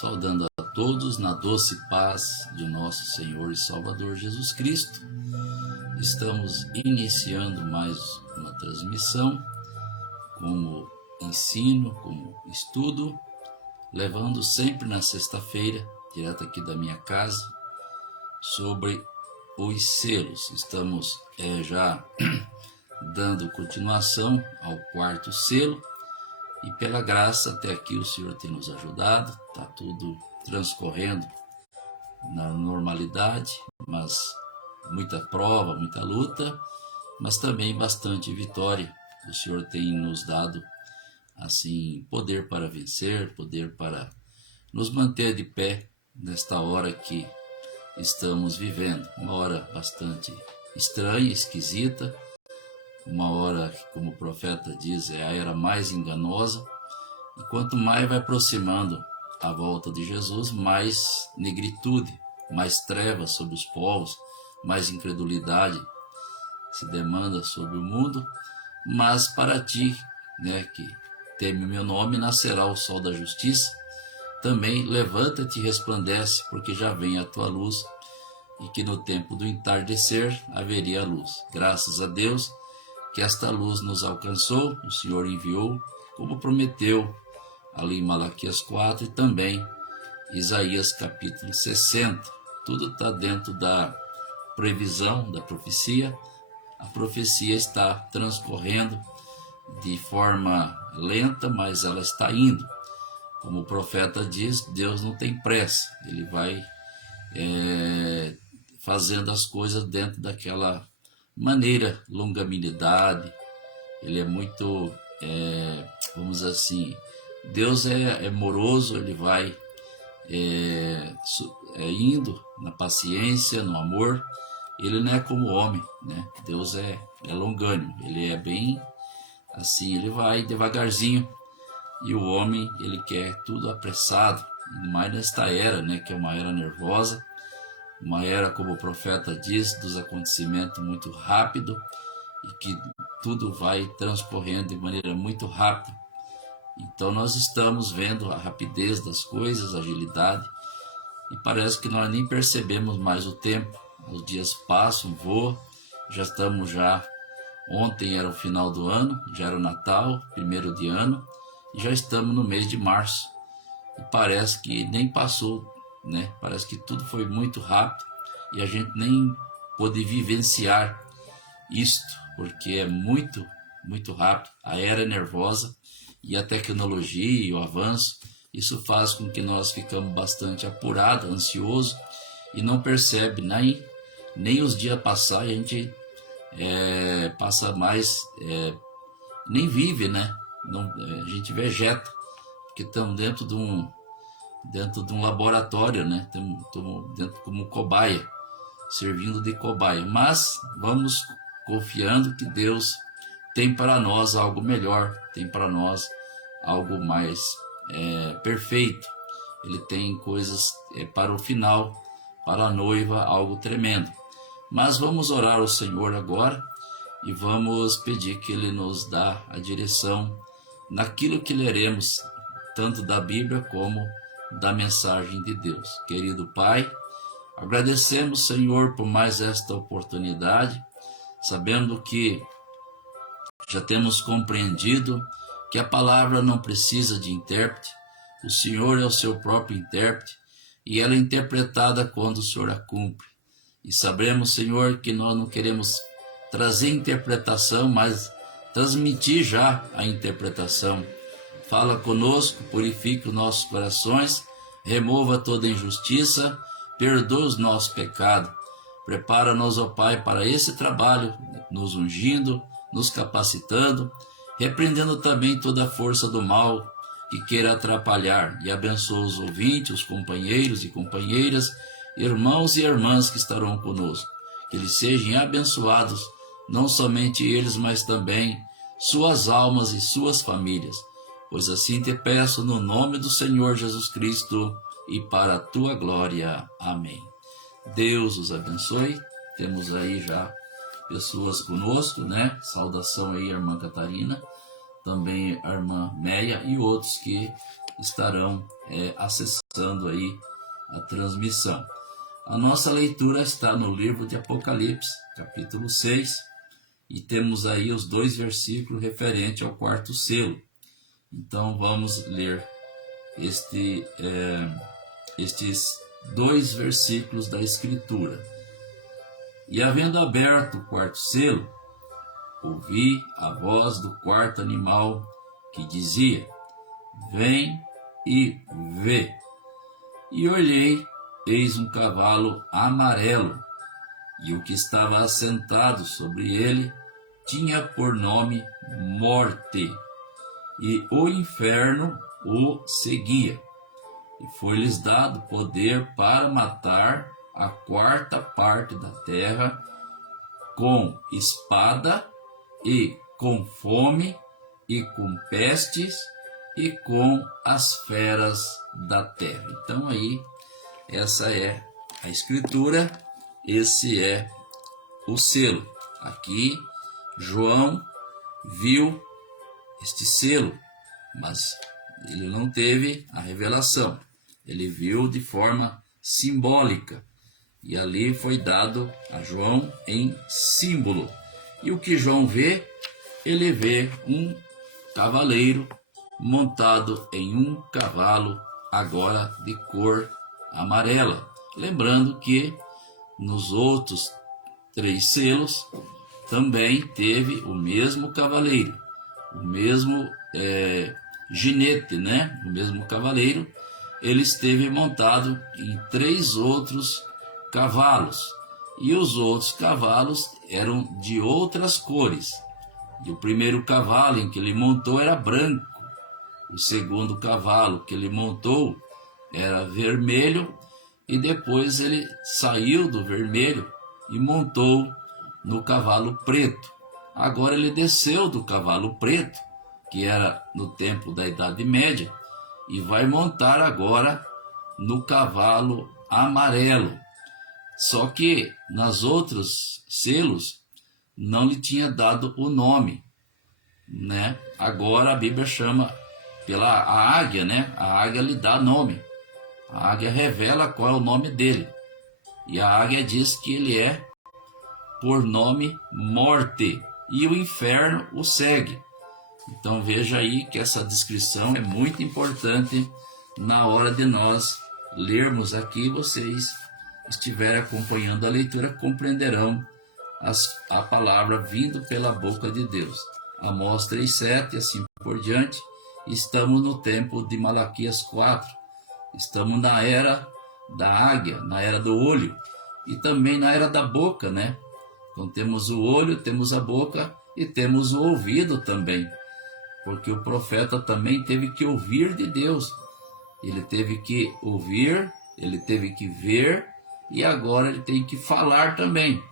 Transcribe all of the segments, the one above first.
Saudando a todos na doce paz de nosso Senhor e Salvador Jesus Cristo. Estamos iniciando mais uma transmissão, como ensino, como estudo, levando sempre na sexta-feira, direto aqui da minha casa, sobre os selos. Estamos já dando continuação ao quarto selo, e pela graça até aqui o Senhor tem nos ajudado, está tudo transcorrendo na normalidade, mas muita prova, muita luta, mas também bastante vitória. O Senhor tem nos dado assim poder para vencer, poder para nos manter de pé nesta hora que estamos vivendo, uma hora bastante estranha, esquisita, uma hora que, como o profeta diz, é a era mais enganosa, e quanto mais vai aproximando a volta de Jesus, mais negritude, mais trevas sobre os povos, mais incredulidade se demanda sobre o mundo. Mas para ti, que teme o meu nome, nascerá o sol da justiça. Também levanta-te e resplandece, porque já vem a tua luz, e que no tempo do entardecer haveria luz. Graças a Deus que esta luz nos alcançou, o Senhor enviou, como prometeu ali em Malaquias 4 e também Isaías capítulo 60. Tudo está dentro da previsão, da profecia. A profecia está transcorrendo de forma lenta, mas ela está indo. Como o profeta diz, Deus não tem pressa, ele vai fazendo as coisas dentro daquela maneira, longanimidade. Ele é muito, vamos dizer assim, Deus é amoroso, ele vai indo na paciência, no amor. Ele não é como o homem, né? Deus é longânimo, ele é bem assim, ele vai devagarzinho, e o homem, ele quer tudo apressado, mais nesta era, que é uma era nervosa, uma era, como o profeta diz, dos acontecimentos muito rápido, e que tudo vai transcorrendo de maneira muito rápida. Então nós estamos vendo a rapidez das coisas, a agilidade, e parece que nós nem percebemos mais o tempo. Os dias passam, voam, ontem era o final do ano, já era o Natal, primeiro de ano, e já estamos no mês de março, e parece que nem passou, Parece que tudo foi muito rápido, e a gente nem pôde vivenciar isto, porque é muito, muito rápido, a era é nervosa, e a tecnologia e o avanço, isso faz com que nós ficamos bastante apurados, ansiosos, e não percebe nem os dias passar, e a gente passa mais, nem vive, Não, a gente vegeta, porque estamos dentro de um laboratório, Estamos dentro como cobaia, servindo de cobaia. Mas vamos confiando que Deus tem para nós algo melhor, tem para nós algo mais perfeito. Ele tem coisas para o final, para a noiva, algo tremendo. Mas vamos orar ao Senhor agora e vamos pedir que Ele nos dê a direção naquilo que leremos, tanto da Bíblia como da mensagem de Deus. Querido Pai, agradecemos, Senhor, por mais esta oportunidade, sabendo que já temos compreendido que a palavra não precisa de intérprete, o Senhor é o seu próprio intérprete, e ela é interpretada quando o Senhor a cumpre. E saberemos, Senhor, que nós não queremos trazer interpretação, mas transmitir já a interpretação. Fala conosco, purifique os nossos corações, remova toda injustiça, perdoa os nossos pecados. Prepara-nos, ó Pai, para esse trabalho, nos ungindo, nos capacitando, repreendendo também toda a força do mal que queira atrapalhar, e abençoa os ouvintes, os companheiros e companheiras, irmãos e irmãs que estarão conosco. Que eles sejam abençoados, não somente eles, mas também suas almas e suas famílias. Pois assim te peço no nome do Senhor Jesus Cristo e para a tua glória. Amém. Deus os abençoe. Temos aí já pessoas conosco, Saudação aí, a irmã Catarina, também a irmã Meia e outros que estarão acessando aí a transmissão. A nossa leitura está no livro de Apocalipse, capítulo 6, e temos aí os 2 versículos referentes ao 4º selo. Então vamos ler estes 2 versículos da Escritura. E havendo aberto o 4º selo, ouvi a voz do 4º animal que dizia: Vem e vê. E olhei, eis um cavalo amarelo, e o que estava assentado sobre ele tinha por nome Morte, e o inferno o seguia. E foi-lhes dado poder para matar a 4ª parte da terra com espada, e com fome, e com pestes, e com as feras da terra. Então aí, essa é a Escritura, esse é o selo. Aqui, João viu este selo, mas ele não teve a revelação. Ele viu de forma simbólica, e ali foi dado a João em símbolo. E o que João vê? Ele vê um cavaleiro montado em um cavalo, agora de cor amarela. Lembrando que nos outros 3 selos também teve o mesmo cavaleiro, o mesmo ginete, né? O mesmo cavaleiro. Ele esteve montado em 3 outros cavalos, e os outros cavalos eram de outras cores. E o primeiro cavalo em que ele montou era branco, o segundo cavalo que ele montou era vermelho, e depois ele saiu do vermelho e montou no cavalo preto. Agora ele desceu do cavalo preto, que era no tempo da Idade Média, e vai montar agora no cavalo amarelo. Só que nas outros selos não lhe tinha dado o nome, né? Agora a Bíblia chama pela águia, né? A águia lhe dá nome. A águia revela qual é o nome dele. E a águia diz que ele é por nome Morte, e o inferno o segue. Então veja aí que essa descrição é muito importante na hora de nós lermos aqui. Vocês estiverem acompanhando a leitura, compreenderão a palavra vindo pela boca de Deus. Amós 3,7 e assim por diante. Estamos no tempo de Malaquias 4. Estamos na era da águia, na era do olho, e também na era da boca, né? Então temos o olho, temos a boca e temos o ouvido também, porque o profeta também teve que ouvir de Deus. Ele teve que ouvir, ele teve que ver, e agora ele tem que falar também.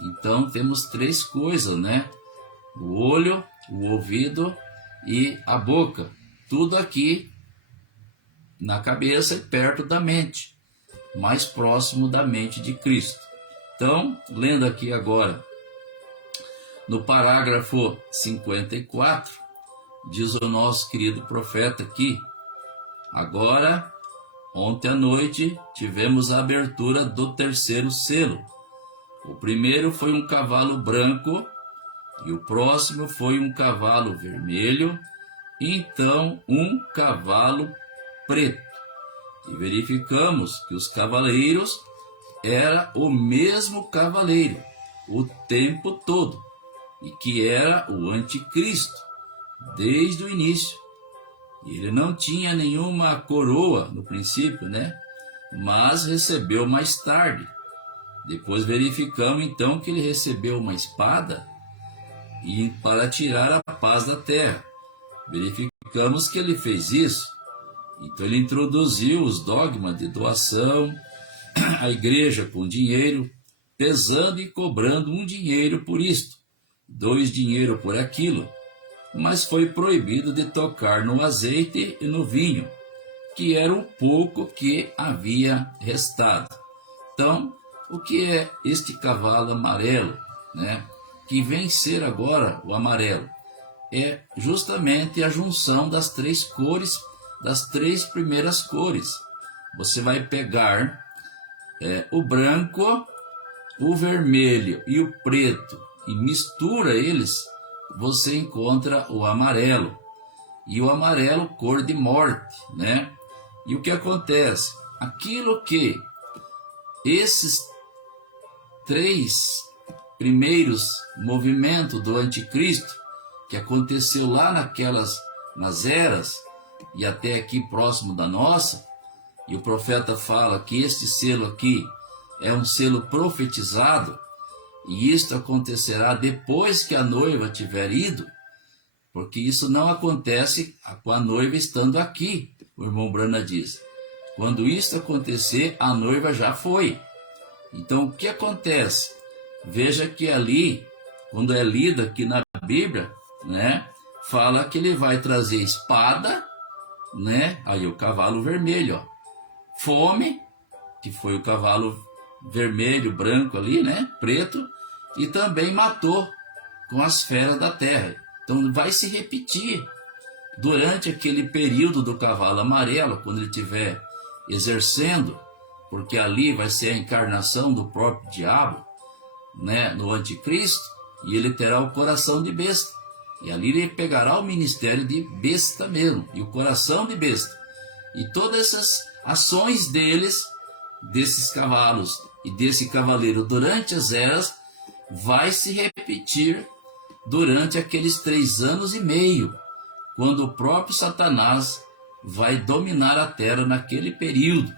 Então temos 3 coisas, né? O olho, o ouvido e a boca. Tudo aqui na cabeça e perto da mente, mais próximo da mente de Cristo. Então, lendo aqui agora, no parágrafo 54, diz o nosso querido profeta aqui: agora, ontem à noite, tivemos a abertura do 3º selo. O primeiro foi um cavalo branco, e o próximo foi um cavalo vermelho, e então um cavalo preto. E verificamos que os cavaleiros era o mesmo cavaleiro o tempo todo, e que era o anticristo desde o início. Ele não tinha nenhuma coroa no princípio, né? Mas recebeu mais tarde. Depois verificamos então que ele recebeu uma espada e para tirar a paz da terra. Verificamos que ele fez isso. Então ele introduziu os dogmas de doação, a igreja com dinheiro, pesando e cobrando 1 dinheiro por isto, 2 dinheiro por aquilo, mas foi proibido de tocar no azeite e no vinho, que era o pouco que havia restado. Então, o que é este cavalo amarelo, né? Que vem ser agora o amarelo? É justamente a junção das 3 cores das 3 primeiras cores. Você vai pegar o branco, o vermelho e o preto e mistura eles, você encontra o amarelo. E o amarelo, cor de morte, né? E o que acontece? Aquilo que esses 3 primeiros movimentos do anticristo, que aconteceu lá nas eras, e até aqui próximo da nossa, e o profeta fala que este selo aqui é um selo profetizado, e isto acontecerá depois que a noiva tiver ido, porque isso não acontece com a noiva estando aqui, o irmão Brana diz. Quando isso acontecer, a noiva já foi. Então, o que acontece? Veja que ali, quando é lido aqui na Bíblia, né, fala que ele vai trazer espada, né, aí o cavalo vermelho, ó. Fome, que foi o cavalo vermelho, branco ali, né, preto, e também matou com as feras da terra. Então vai se repetir durante aquele período do cavalo amarelo, quando ele estiver exercendo, porque ali vai ser a encarnação do próprio diabo, né, no anticristo, e ele terá o coração de besta. E ali ele pegará o ministério de besta mesmo, e o coração de besta. E todas essas ações desses cavalos e desse cavaleiro durante as eras, vai se repetir durante aqueles 3 anos e meio, quando o próprio Satanás vai dominar a terra naquele período.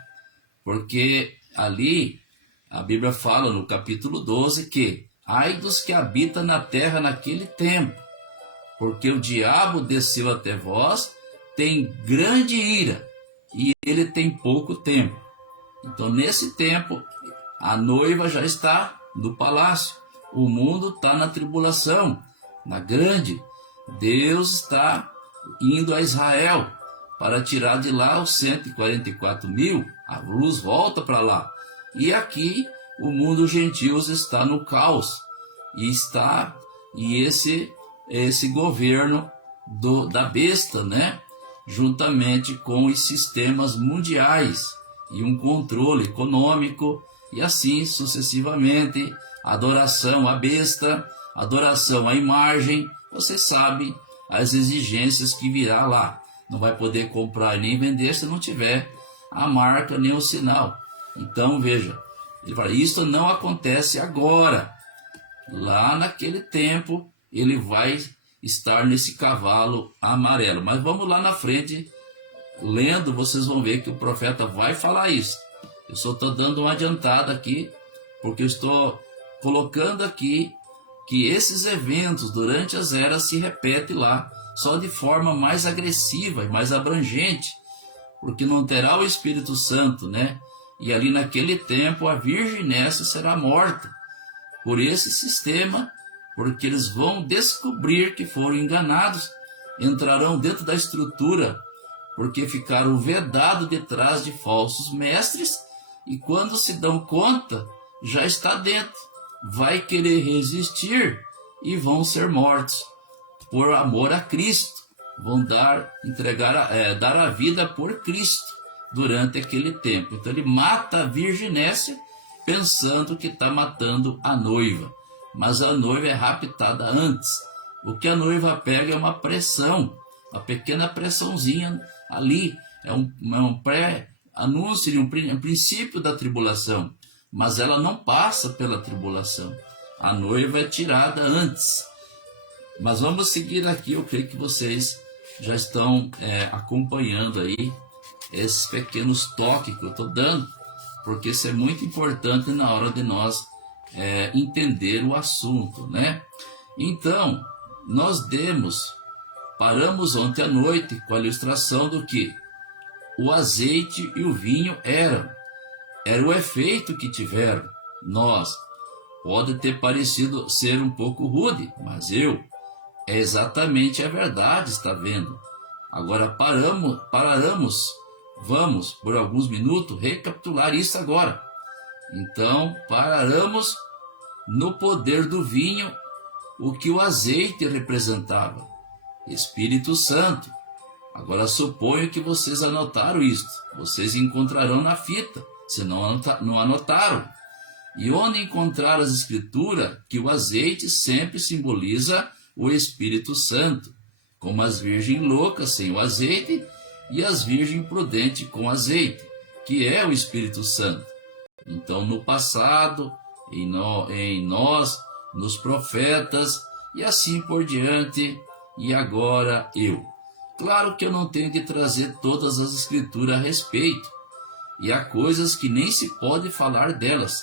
Porque ali a Bíblia fala no capítulo 12 que ai dos que habitam na terra naquele tempo, porque o diabo desceu até vós, tem grande ira, e ele tem pouco tempo. Então, nesse tempo, a noiva já está no palácio, o mundo está na tribulação, na grande. Deus está indo a Israel para tirar de lá os 144 mil, a luz volta para lá. E aqui, o mundo gentios está no caos, e esse governo da besta, né? Juntamente com os sistemas mundiais e um controle econômico, e assim sucessivamente, adoração à besta, adoração à imagem. Você sabe as exigências que virá lá. Não vai poder comprar nem vender se não tiver a marca nem o sinal. Então veja, ele fala, isso não acontece agora. Lá naquele tempo ele vai estar nesse cavalo amarelo. Mas vamos lá na frente, lendo, vocês vão ver que o profeta vai falar isso. Eu só estou dando uma adiantada aqui, porque eu estou colocando aqui que esses eventos durante as eras se repetem lá, só de forma mais agressiva e mais abrangente, porque não terá o Espírito Santo, né? E ali naquele tempo a Virgem Nessa será morta por esse sistema, porque eles vão descobrir que foram enganados, entrarão dentro da estrutura, porque ficaram vedados detrás de falsos mestres, e quando se dão conta, já está dentro, vai querer resistir e vão ser mortos por amor a Cristo, vão dar a vida por Cristo durante aquele tempo. Então ele mata a Virgem Nécia pensando que está matando a noiva, mas a noiva é raptada antes. O que a noiva pega é uma pressão, uma pequena pressãozinha ali, é um pré-anúncio, um princípio da tribulação, mas ela não passa pela tribulação. A noiva é tirada antes. Mas vamos seguir aqui, eu creio que vocês já estão acompanhando aí esses pequenos toques que eu estou dando, porque isso é muito importante na hora de nós entender o assunto, né? Então, paramos ontem à noite com a ilustração do que o azeite e o vinho era o efeito que tiveram. Pode ter parecido ser um pouco rude, mas é exatamente a verdade, está vendo? Agora vamos por alguns minutos recapitular isso agora. Então, paramos no poder do vinho, o que o azeite representava, Espírito Santo. Agora suponho que vocês anotaram isto. Vocês encontrarão na fita, se não anotaram. E onde encontrar as escrituras que o azeite sempre simboliza o Espírito Santo, como as virgens loucas sem o azeite e as virgens prudentes com azeite, que é o Espírito Santo. Então, no passado, em nós, nos profetas, e assim por diante, e agora eu. Claro que eu não tenho de trazer todas as escrituras a respeito, e há coisas que nem se pode falar delas,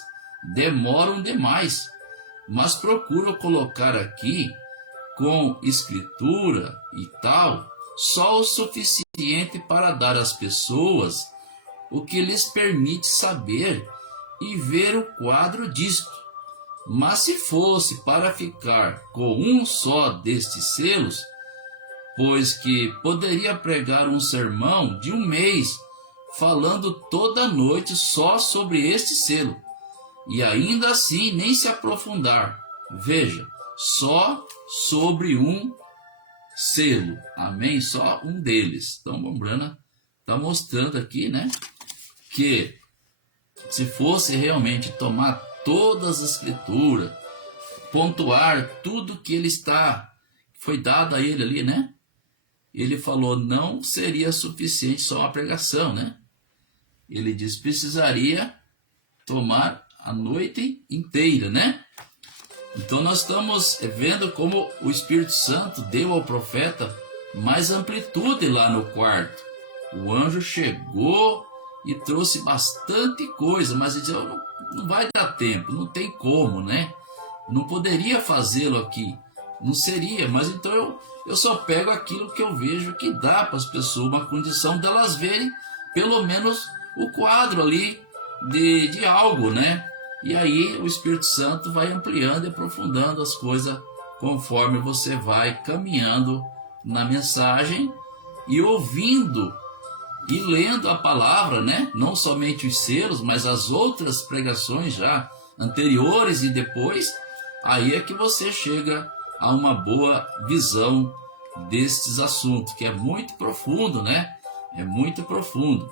demoram demais, mas procuro colocar aqui, com escritura e tal, só o suficiente para dar às pessoas o que lhes permite saber e ver o quadro disto. Mas se fosse para ficar com um só destes selos, pois que poderia pregar um sermão de um mês, falando toda noite só sobre este selo, e ainda assim nem se aprofundar. Veja, só sobre um selo, amém? Só um deles. Então, Mombrana está mostrando aqui, né, que se fosse realmente tomar todas as escrituras, pontuar tudo que foi dado a ele ali, né? Ele falou, não seria suficiente só uma pregação, né? Ele diz, precisaria tomar a noite inteira, né? Então nós estamos vendo como o Espírito Santo deu ao profeta mais amplitude lá no quarto. O anjo chegou e trouxe bastante coisa, mas ele disse, não vai dar tempo, não tem como, né? Não poderia fazê-lo aqui, não seria, mas então eu só pego aquilo que eu vejo que dá para as pessoas, uma condição delas verem pelo menos o quadro ali de algo, né? E aí o Espírito Santo vai ampliando e aprofundando as coisas conforme você vai caminhando na mensagem e ouvindo e lendo a palavra, né? Não somente os selos, mas as outras pregações já anteriores e depois, aí é que você chega a uma boa visão destes assuntos, que é muito profundo, né? É muito profundo.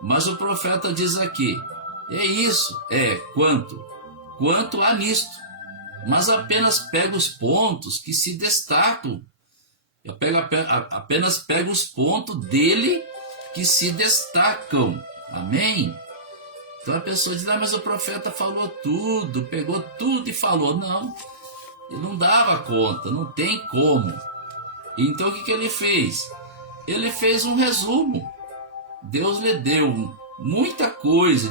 Mas o profeta diz aqui, é isso, quanto a nisto, mas apenas pega os pontos que se destacam. Apenas pega os pontos dele que se destacam. Amém? Então a pessoa diz, mas o profeta falou tudo, pegou tudo e falou. Não, ele não dava conta, não tem como. Então o que ele fez? Ele fez um resumo. Deus lhe deu muita coisa.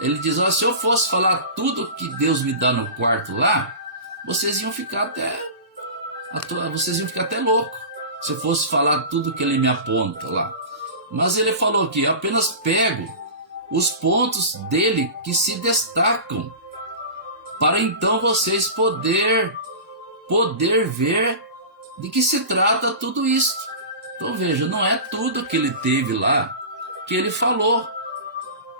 Ele diz, se eu fosse falar tudo que Deus me dá no quarto lá, vocês iam ficar até loucos. Se eu fosse falar tudo que ele me aponta lá. Mas ele falou que apenas pego os pontos dele que se destacam, para então vocês poder ver de que se trata tudo isso. Então veja, não é tudo que ele teve lá que ele falou.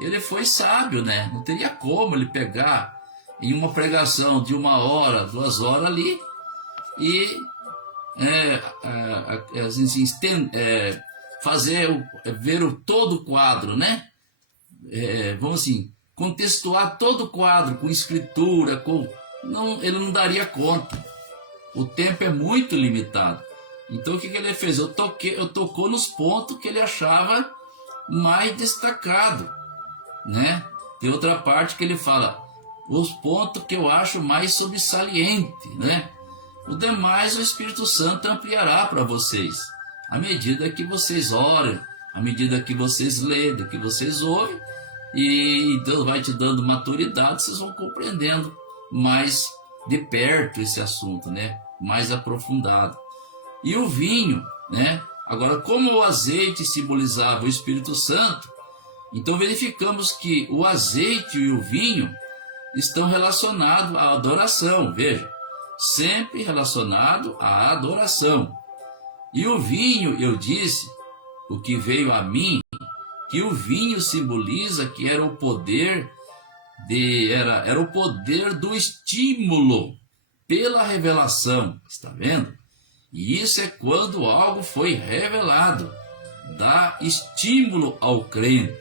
Ele foi sábio, né? Não teria como ele pegar em uma pregação de 1 hora, 2 horas ali e ver todo o quadro, né? Vamos assim, contextuar todo o quadro com escritura, ele não daria conta. O tempo é muito limitado. Então o que ele fez? Tocou nos pontos que ele achava mais destacado, né? Tem outra parte que ele fala os pontos que eu acho mais sobresaliente, né? O demais o Espírito Santo ampliará para vocês, à medida que vocês oram, à medida que vocês leem, que vocês ouvem, e Deus vai te dando maturidade, vocês vão compreendendo mais de perto esse assunto, né? Mais aprofundado. E o vinho, né? Agora, como o azeite simbolizava o Espírito Santo, então verificamos que o azeite e o vinho estão relacionados à adoração, veja, sempre relacionado à adoração. E o vinho, eu disse, o que veio a mim, que o vinho simboliza que era o poder era o poder do estímulo pela revelação, está vendo? E isso é quando algo foi revelado. dá estímulo ao crente,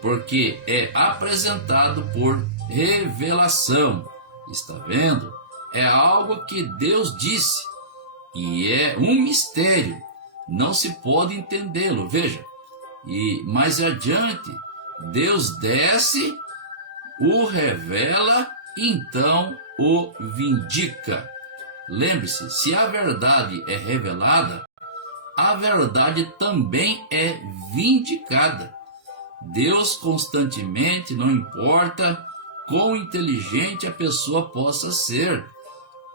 porque é apresentado por revelação. Está vendo? É algo que Deus disse e é um mistério, não se pode entendê-lo. Veja, e mais adiante, Deus desce, o revela, então o vindica. Lembre-se, se a verdade é revelada, a verdade também é vindicada. Deus constantemente, não importa quão inteligente a pessoa possa ser,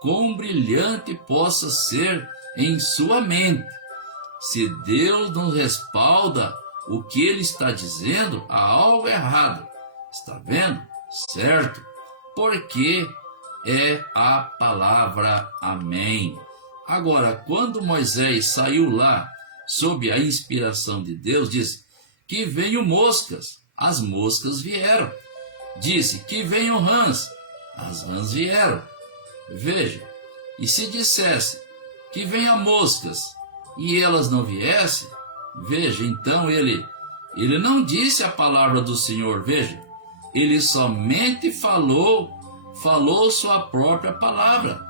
quão brilhante possa ser em sua mente, se Deus não respalda o que ele está dizendo, há algo errado. Está vendo? Certo? Porque é a palavra. Amém. Agora, quando Moisés saiu lá, sob a inspiração de Deus, disse que venham moscas. As moscas vieram. Disse que venham rãs. As rãs vieram. Veja, e se dissesse que venham moscas e elas não viessem, veja, então ele não disse a palavra do Senhor, veja, ele somente falou sua própria palavra.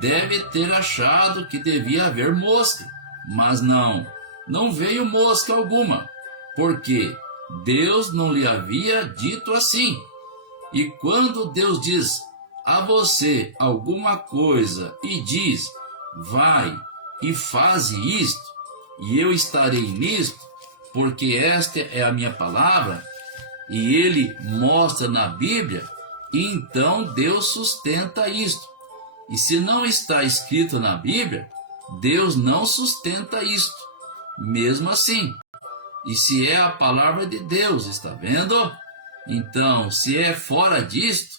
Deve ter achado que devia haver mosca, mas não veio mosca alguma, porque Deus não lhe havia dito assim. E quando Deus diz a você alguma coisa e diz, vai e faze isto, e eu estarei nisto, porque esta é a minha palavra, e ele mostra na Bíblia, então Deus sustenta isto. E se não está escrito na Bíblia, Deus não sustenta isto, mesmo assim. E se é a palavra de Deus, está vendo? Então, se é fora disto,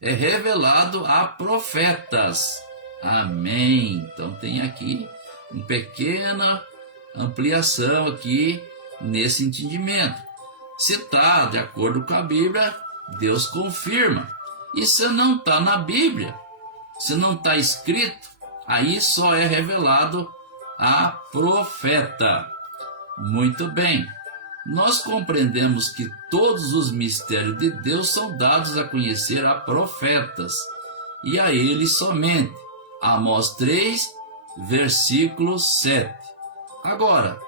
é revelado a profetas. Amém. Então tem aqui uma pequena ampliação aqui nesse entendimento. Se está de acordo com a Bíblia, Deus confirma. E se não está na Bíblia, se não está escrito, aí só é revelado a profeta. Muito bem. Nós compreendemos que todos os mistérios de Deus são dados a conhecer a profetas, e a eles somente. Amós 3, versículo 7. Agora,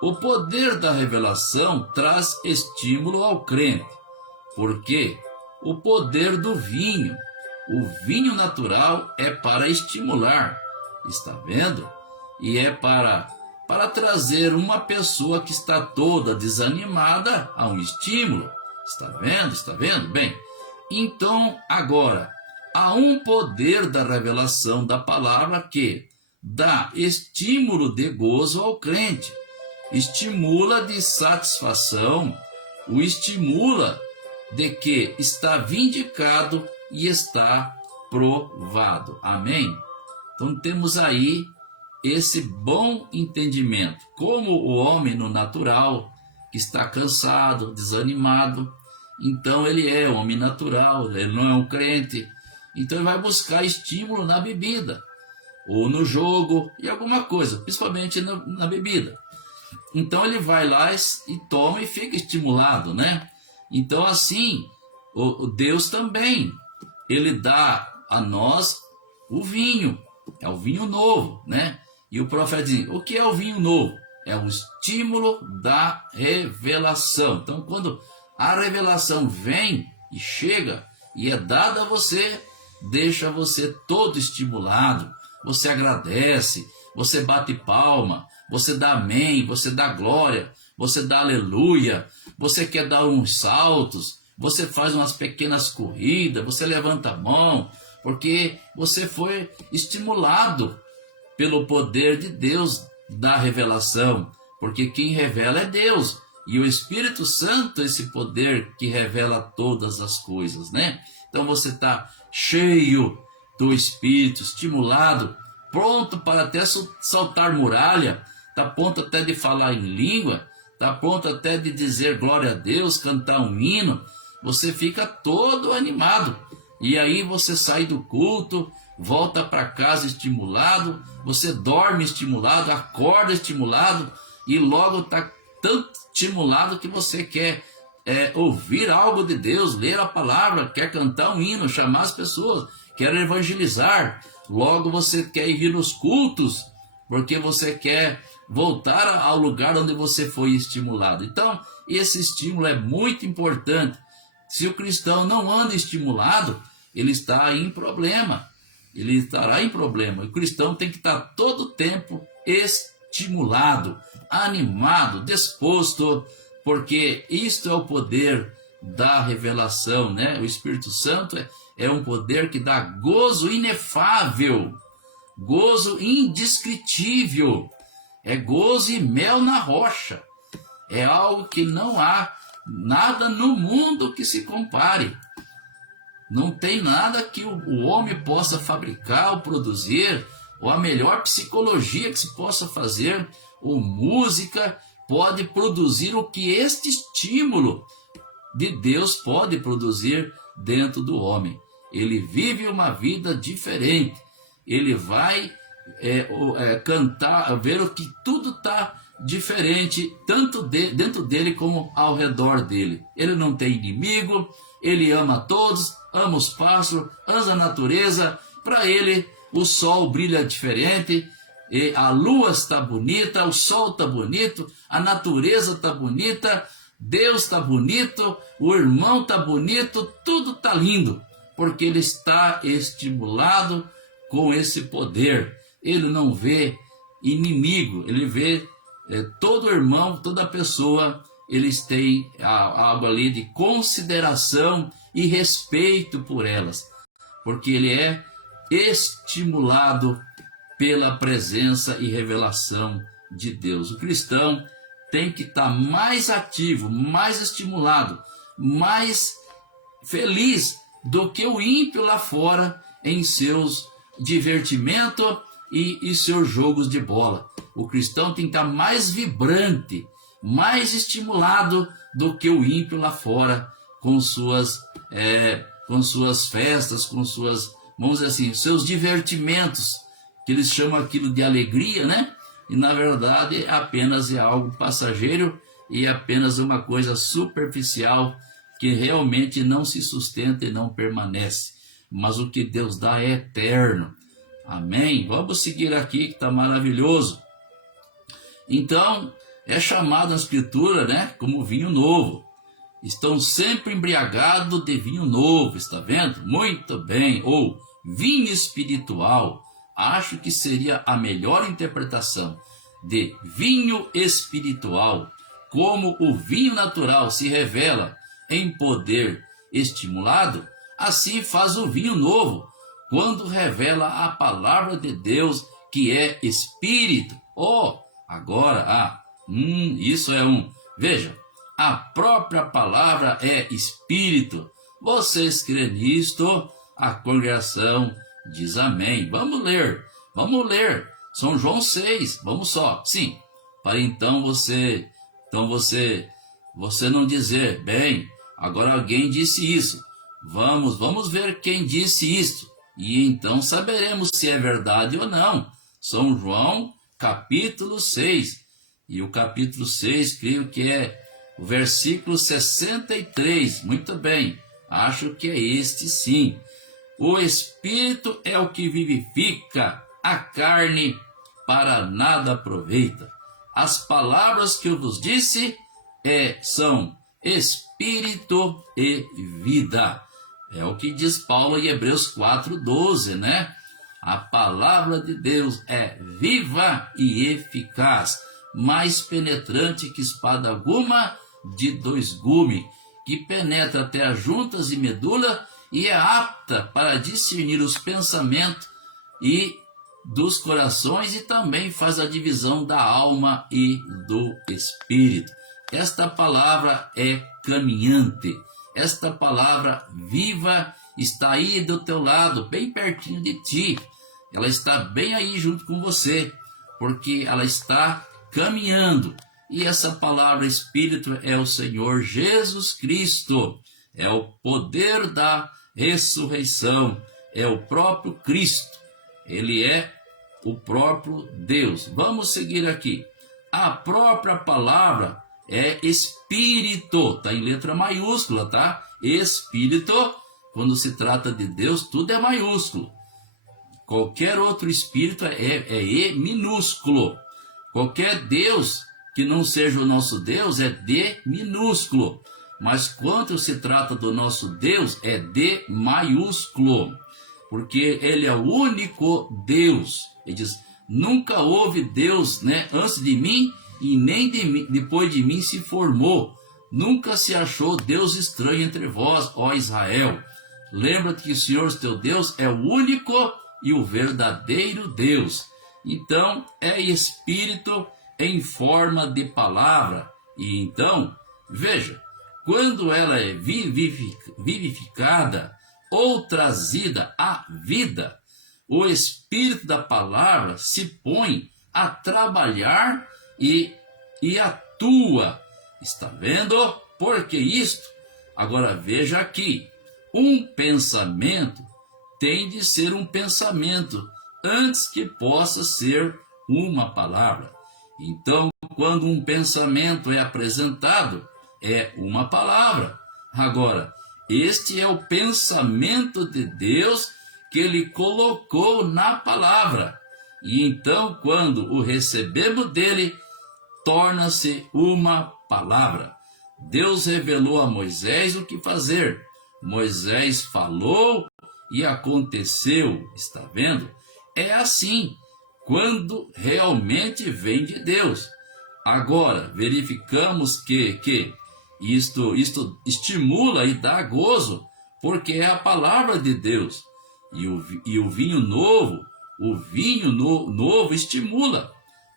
o poder da revelação traz estímulo ao crente, porque o poder do vinho, o vinho natural, é para estimular, está vendo? E é para trazer uma pessoa que está toda desanimada a um estímulo. Está vendo? Está vendo? Bem, então agora, há um poder da revelação da palavra que dá estímulo de gozo ao crente, estimula de satisfação, o estimula de que está vindicado e está provado. Amém? Então temos aí esse bom entendimento, como o homem no natural, que está cansado, desanimado, então ele é homem natural, ele não é um crente, então ele vai buscar estímulo na bebida, ou no jogo, e alguma coisa, principalmente na bebida. Então ele vai lá e toma e fica estimulado, né? Então assim, o Deus também, ele dá a nós o vinho, é o vinho novo, né? E o profeta diz, o que é o vinho novo? É o estímulo da revelação. Então, quando a revelação vem e chega e é dada a você, deixa você todo estimulado. Você agradece, você bate palma, você dá amém, você dá glória, você dá aleluia, você quer dar uns saltos, você faz umas pequenas corridas, você levanta a mão, porque você foi estimulado pelo poder de Deus da revelação, porque quem revela é Deus, e o Espírito Santo é esse poder que revela todas as coisas, né? Então você está cheio do Espírito, estimulado, pronto para até saltar muralha, está pronto até de falar em língua, está pronto até de dizer glória a Deus, cantar um hino, você fica todo animado, e aí você sai do culto, volta para casa estimulado, você dorme estimulado, acorda estimulado e logo está tão estimulado que você quer ouvir algo de Deus, ler a palavra, quer cantar um hino, chamar as pessoas, quer evangelizar. Logo você quer ir nos cultos, porque você quer voltar ao lugar onde você foi estimulado. Então, esse estímulo é muito importante. Se o cristão não anda estimulado, ele está em problema. Ele estará em problema. O cristão tem que estar todo o tempo estimulado, animado, disposto, porque isto é o poder da revelação, né? O Espírito Santo é um poder que dá gozo inefável, gozo indescritível, é gozo e mel na rocha. É algo que não há nada no mundo que se compare. Não tem nada que o homem possa fabricar ou produzir, ou a melhor psicologia que se possa fazer, ou música, pode produzir o que este estímulo de Deus pode produzir dentro do homem. Ele vive uma vida diferente. Ele vai cantar, ver o que tudo está diferente, tanto dentro dele como ao redor dele. Ele não tem inimigo, ele ama a todos, ama os pássaros, ama a natureza. Para ele, o sol brilha diferente, a lua está bonita, o sol está bonito, a natureza está bonita, Deus está bonito, o irmão está bonito, tudo está lindo, porque ele está estimulado com esse poder. Ele não vê inimigo, ele vê todo irmão, toda pessoa, eles têm algo ali de consideração e respeito por elas, porque ele é estimulado pela presença e revelação de Deus. O cristão tem que estar mais ativo, mais estimulado, mais feliz do que o ímpio lá fora em seus divertimentos e seus jogos de bola. O cristão tem que estar mais vibrante, mais estimulado do que o ímpio lá fora com suas festas, com suas, vamos dizer assim, seus divertimentos, que eles chamam aquilo de alegria, né? E na verdade apenas é algo passageiro e apenas uma coisa superficial que realmente não se sustenta e não permanece. Mas o que Deus dá é eterno. Amém? Vamos seguir aqui que está maravilhoso. Então, é chamado na Escritura, né, como vinho novo. Estão sempre embriagados de vinho novo, está vendo? Muito bem. Ou vinho espiritual. Acho que seria a melhor interpretação de vinho espiritual. Como o vinho natural se revela em poder estimulado, assim faz o vinho novo, quando revela a palavra de Deus, que é Espírito. Agora, isso é veja, a própria palavra é Espírito. Vocês creem nisto? A congregação diz amém. Vamos ler. São João 6, vamos só. Sim, para então você não dizer, bem, agora alguém disse isso. Vamos ver quem disse isto. E então saberemos se é verdade ou não. São João, capítulo 6. E o capítulo 6, creio que é o versículo 63. Muito bem, acho que é este sim. O Espírito é o que vivifica, a carne para nada aproveita. As palavras que eu vos disse são Espírito e vida. É o que diz Paulo em Hebreus 4:12, né? A palavra de Deus é viva e eficaz, mais penetrante que espada alguma de 2 gumes, que penetra até as juntas e medula e é apta para discernir os pensamentos e dos corações e também faz a divisão da alma e do espírito. Esta palavra é caminhante. Esta palavra viva está aí do teu lado, bem pertinho de ti. Ela está bem aí junto com você, porque ela está caminhando. E essa palavra Espírito é o Senhor Jesus Cristo. É o poder da ressurreição é o próprio Cristo. Ele é o próprio Deus. Vamos seguir aqui. A própria palavra é Espírito, está em letra maiúscula, tá? Espírito, quando se trata de Deus, tudo é maiúsculo. Qualquer outro espírito é E minúsculo. Qualquer Deus que não seja o nosso Deus é D minúsculo. Mas quando se trata do nosso Deus, é D maiúsculo. Porque ele é o único Deus. Ele diz, nunca houve Deus, né, antes de mim e nem depois de mim se formou. Nunca se achou Deus estranho entre vós, ó Israel. Lembra-te que o Senhor teu Deus é o único e o verdadeiro Deus. Então, é Espírito em forma de palavra. E então, veja, quando ela é vivificada ou trazida à vida, o Espírito da palavra se põe a trabalhar e atua. Está vendo? Por que isto? Agora veja aqui, um pensamento tem de ser um pensamento antes que possa ser uma palavra. Então, quando um pensamento é apresentado, é uma palavra. Agora, este é o pensamento de Deus que ele colocou na palavra. E então, quando o recebemos dele, torna-se uma palavra. Deus revelou a Moisés o que fazer. Moisés falou e aconteceu. Está vendo? É assim, quando realmente vem de Deus. Agora, verificamos que isto estimula e dá gozo, porque é a palavra de Deus. E o vinho novo, novo estimula,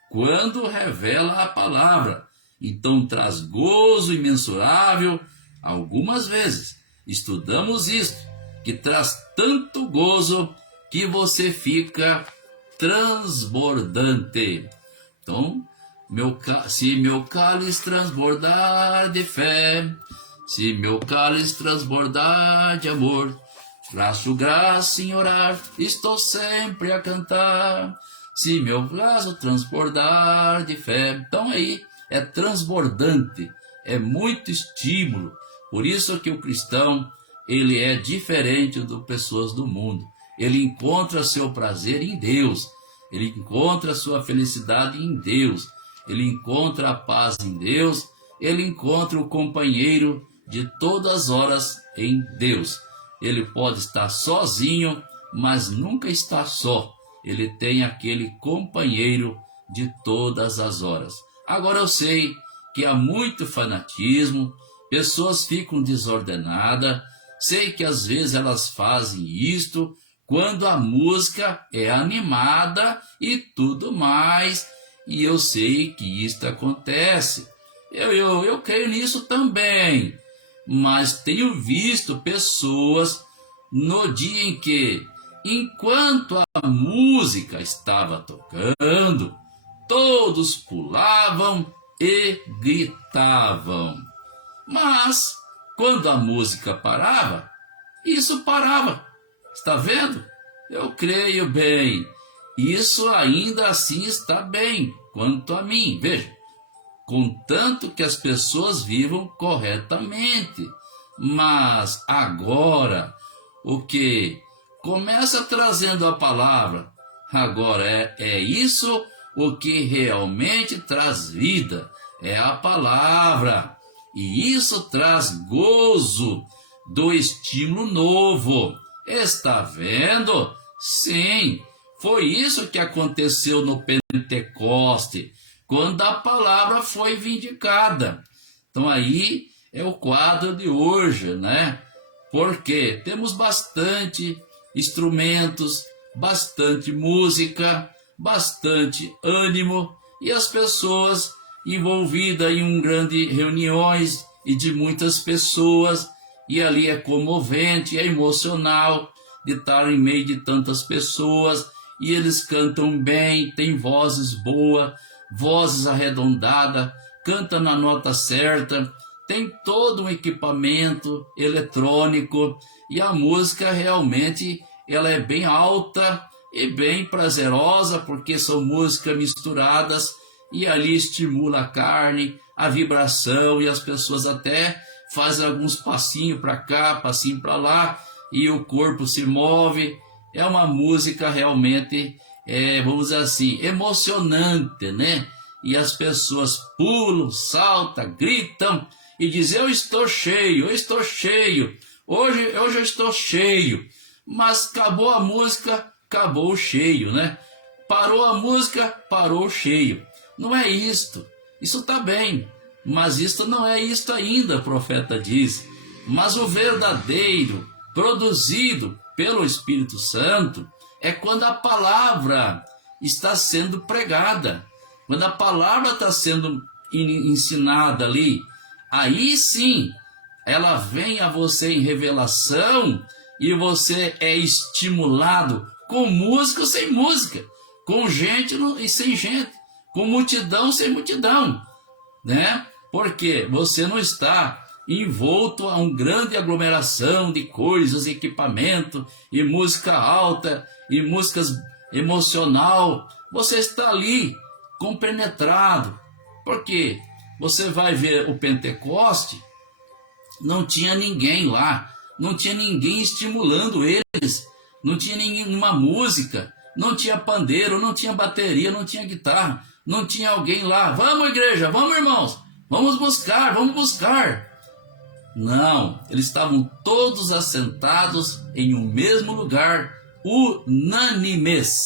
quando revela a palavra. Então traz gozo imensurável. Algumas vezes estudamos isto, que traz tanto gozo que você fica transbordante. Então, se meu cálice transbordar de fé, se meu cálice transbordar de amor, traço graça em orar, estou sempre a cantar. Se meu vaso transbordar de fé, então aí é transbordante, é muito estímulo. Por isso que o cristão, ele é diferente das pessoas do mundo. Ele encontra seu prazer em Deus, ele encontra sua felicidade em Deus, ele encontra a paz em Deus, ele encontra o companheiro de todas as horas em Deus. Ele pode estar sozinho, mas nunca está só. Ele tem aquele companheiro de todas as horas. Agora eu sei que há muito fanatismo, pessoas ficam desordenadas, sei que às vezes elas fazem isto quando a música é animada e tudo mais, e eu sei que isto acontece. Eu creio nisso também, mas tenho visto pessoas no dia em que, enquanto a música estava tocando, todos pulavam e gritavam. Mas, quando a música parava, isso parava. Está vendo? Eu creio bem. Isso ainda assim está bem, quanto a mim. Veja, contanto que as pessoas vivam corretamente. Mas agora, o que começa trazendo a palavra, agora é isso o que realmente traz vida, é a palavra. E isso traz gozo do estímulo novo. Está vendo? Sim, foi isso que aconteceu no Pentecoste, quando a palavra foi vindicada. Então aí é o quadro de hoje, né? Porque temos bastante instrumentos, bastante música, bastante ânimo, e as pessoas envolvidas em grandes reuniões e de muitas pessoas, e ali é comovente, é emocional de estar em meio de tantas pessoas, e eles cantam bem, têm vozes boas, vozes arredondadas, cantam na nota certa, tem todo um equipamento eletrônico, e a música realmente ela é bem alta e bem prazerosa, porque são músicas misturadas e ali estimula a carne, a vibração, e as pessoas até fazem alguns passinhos para cá, passinho para lá, e o corpo se move. É uma música realmente, vamos dizer assim, emocionante, né? E as pessoas pulam, saltam, gritam e dizem: eu estou cheio, hoje eu estou cheio. Mas acabou a música, acabou o cheio, né? Parou a música, parou o cheio. Não é isto. Isso está bem, mas isto não é isto ainda, o profeta diz. Mas o verdadeiro, produzido pelo Espírito Santo, é quando a palavra está sendo pregada, quando a palavra está sendo ensinada ali. Aí sim, ela vem a você em revelação e você é estimulado com música ou sem música, com gente e sem gente, com multidão sem multidão, né? Porque você não está envolto a uma grande aglomeração de coisas, equipamento e música alta e músicas emocional. Você está ali compenetrado. Porque você vai ver o Pentecoste, não tinha ninguém lá, não tinha ninguém estimulando eles, não tinha nenhuma música, não tinha pandeiro, não tinha bateria, não tinha guitarra, não tinha alguém lá: vamos igreja, vamos irmãos, vamos buscar. Não, eles estavam todos assentados em um mesmo lugar, unânimes.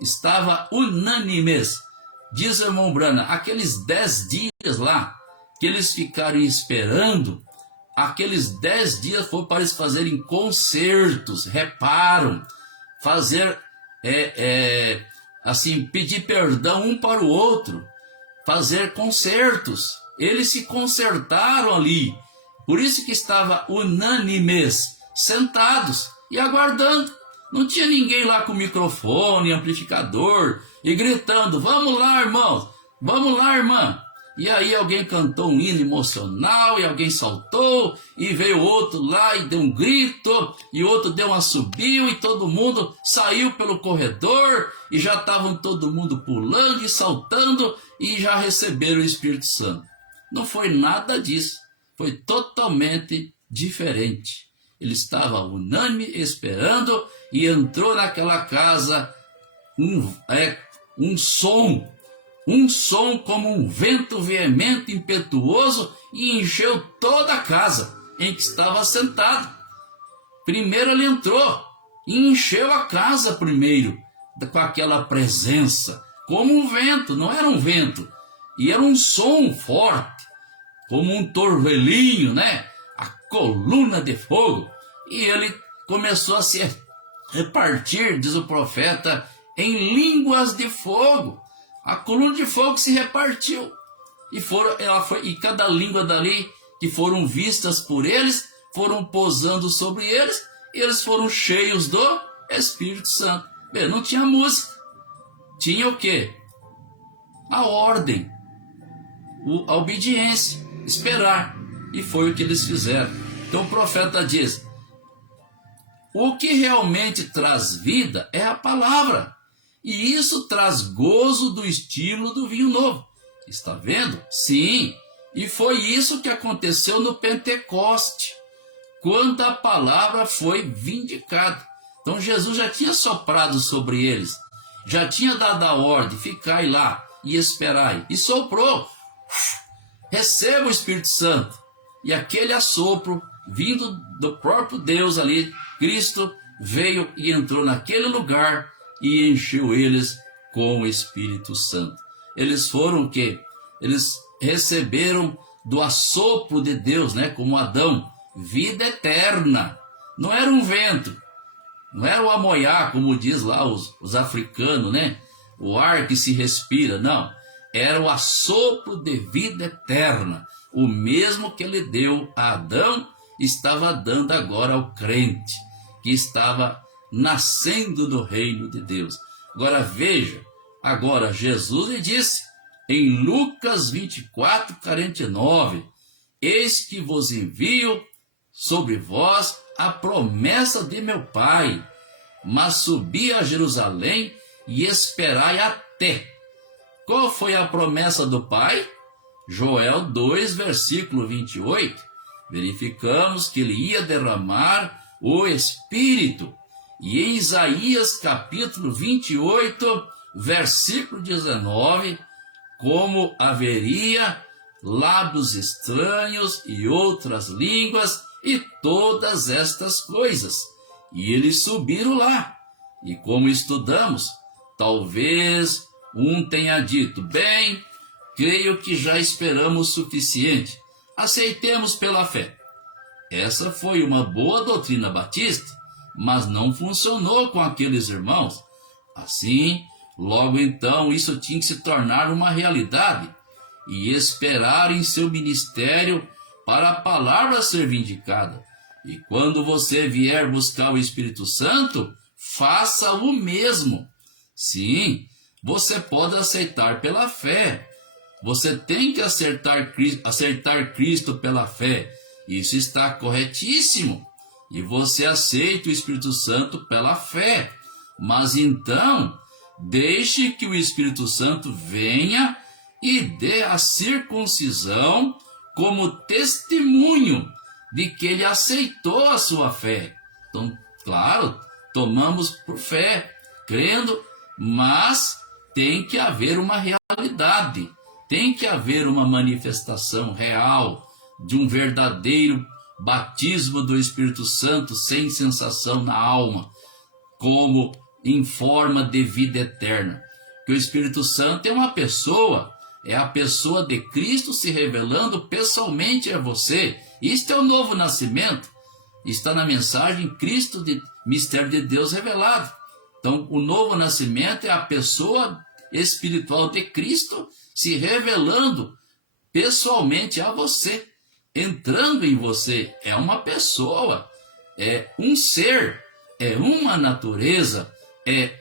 Estava unânimes. Diz o irmão Brana, aqueles 10 dias lá que eles ficaram esperando, aqueles 10 dias foi para eles fazerem concertos, reparam, fazer assim, pedir perdão um para o outro, fazer concertos. Eles se concertaram ali. Por isso que estava unânimes, sentados e aguardando. Não tinha ninguém lá com microfone, amplificador e gritando: vamos lá, irmãos, vamos lá, irmã. E aí alguém cantou um hino emocional e alguém saltou e veio outro lá e deu um grito e outro deu um assobio e todo mundo saiu pelo corredor e já estavam todo mundo pulando e saltando e já receberam o Espírito Santo. Não foi nada disso, foi totalmente diferente. Ele estava unânime esperando e entrou naquela casa um som como um vento veemente, impetuoso, e encheu toda a casa em que estava sentado. Primeiro ele entrou e encheu a casa primeiro com aquela presença, como um vento. Não era um vento, e era um som forte, como um torvelinho, né? A coluna de fogo. E ele começou a se repartir, diz o profeta, em línguas de fogo. A coluna de fogo se repartiu e cada língua dali que foram vistas por eles foram pousando sobre eles e eles foram cheios do Espírito Santo. Bem, não tinha música, tinha o quê? A ordem, a obediência, esperar, e foi o que eles fizeram. Então o profeta diz: o que realmente traz vida é a palavra. E isso traz gozo do estímulo do vinho novo. Está vendo? Sim. E foi isso que aconteceu no Pentecoste, quando a palavra foi vindicada. Então Jesus já tinha soprado sobre eles, já tinha dado a ordem: ficai lá e esperai. E soprou: receba o Espírito Santo. E aquele assopro vindo do próprio Deus ali, Cristo, veio e entrou naquele lugar e encheu eles com o Espírito Santo. Eles foram o quê? Eles receberam do assopro de Deus, né? Como Adão, vida eterna. Não era um vento, não era o amoiá, como diz lá os africanos, né? O ar que se respira, não. Era o assopro de vida eterna. O mesmo que ele deu a Adão, estava dando agora ao crente, que estava nascendo do reino de Deus. Agora veja, agora Jesus lhe disse em Lucas 24, 49: eis que vos envio sobre vós a promessa de meu Pai, mas subi a Jerusalém e esperai até. Qual foi a promessa do Pai? Joel 2, versículo 28. Verificamos que ele ia derramar o Espírito. E em Isaías capítulo 28, versículo 19, como haveria lábios estranhos e outras línguas e todas estas coisas. E eles subiram lá. E como estudamos, talvez um tenha dito: bem, creio que já esperamos o suficiente, aceitemos pela fé. Essa foi uma boa doutrina batista, mas não funcionou com aqueles irmãos. Assim, logo então, isso tinha que se tornar uma realidade e esperar em seu ministério para a palavra ser vindicada. E quando você vier buscar o Espírito Santo, faça o mesmo. Sim, você pode aceitar pela fé. Você tem que aceitar Cristo pela fé. Isso está corretíssimo. E você aceita o Espírito Santo pela fé. Mas então, deixe que o Espírito Santo venha e dê a circuncisão como testemunho de que ele aceitou a sua fé. Então, claro, tomamos por fé, crendo, mas tem que haver uma realidade, tem que haver uma manifestação real de um verdadeiro batismo do Espírito Santo sem sensação na alma, como em forma de vida eterna. Que o Espírito Santo é uma pessoa, é a pessoa de Cristo se revelando pessoalmente a você. Isto é o novo nascimento. Está na mensagem Cristo, mistério de Deus revelado. Então, o novo nascimento é a pessoa espiritual de Cristo se revelando pessoalmente a você, entrando em você. É uma pessoa, é um ser, é uma natureza, é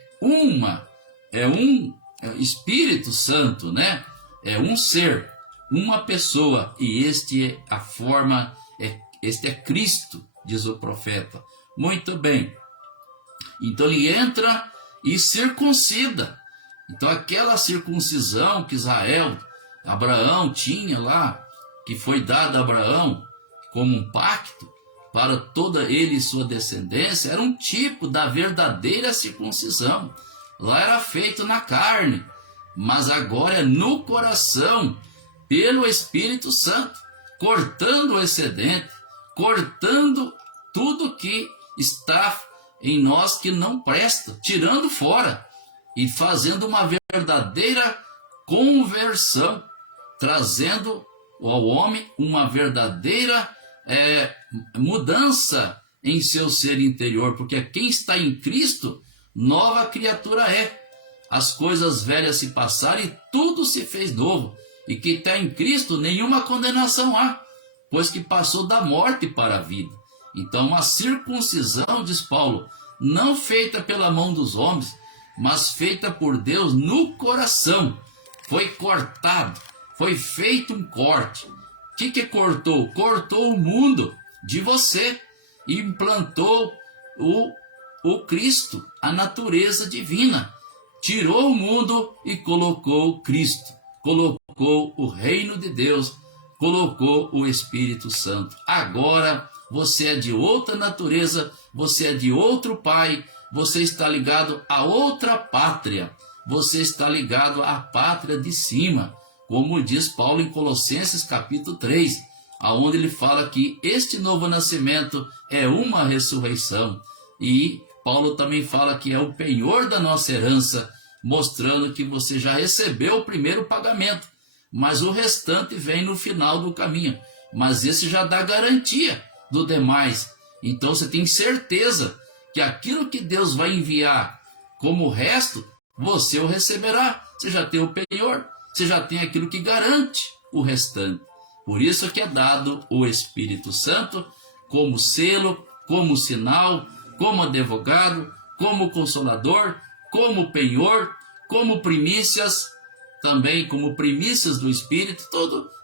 um Espírito Santo, né? É um ser, uma pessoa, e este é Cristo, diz o profeta. Muito bem. Então ele entra e circuncida. Então aquela circuncisão que Abraão tinha lá, que foi dada a Abraão como um pacto para toda ele e sua descendência, era um tipo da verdadeira circuncisão. Lá era feito na carne, mas agora é no coração, pelo Espírito Santo, cortando o excedente, cortando tudo que está em nós que não presta, tirando fora e fazendo uma verdadeira conversão, trazendo ao homem uma verdadeira mudança em seu ser interior, porque quem está em Cristo, nova criatura é. As coisas velhas se passaram e tudo se fez novo. E quem está em Cristo, nenhuma condenação há, pois que passou da morte para a vida. Então, uma circuncisão, diz Paulo, não feita pela mão dos homens, mas feita por Deus no coração. Foi cortado, foi feito um corte. O que cortou? Cortou o mundo de você e implantou o Cristo, a natureza divina. Tirou o mundo e colocou o Cristo, colocou o reino de Deus, colocou o Espírito Santo. Agora você é de outra natureza, você é de outro Pai, você está ligado a outra pátria, você está ligado à pátria de cima, como diz Paulo em Colossenses capítulo 3, aonde ele fala que este novo nascimento é uma ressurreição. E Paulo também fala que é o penhor da nossa herança, mostrando que você já recebeu o primeiro pagamento, mas o restante vem no final do caminho. Mas esse já dá garantia do demais. Então você tem certeza que aquilo que Deus vai enviar como resto, você o receberá. Você já tem o penhor, você já tem aquilo que garante o restante. Por isso que é dado o Espírito Santo como selo, como sinal, como advogado, como consolador, como penhor, como primícias, também como primícias do Espírito.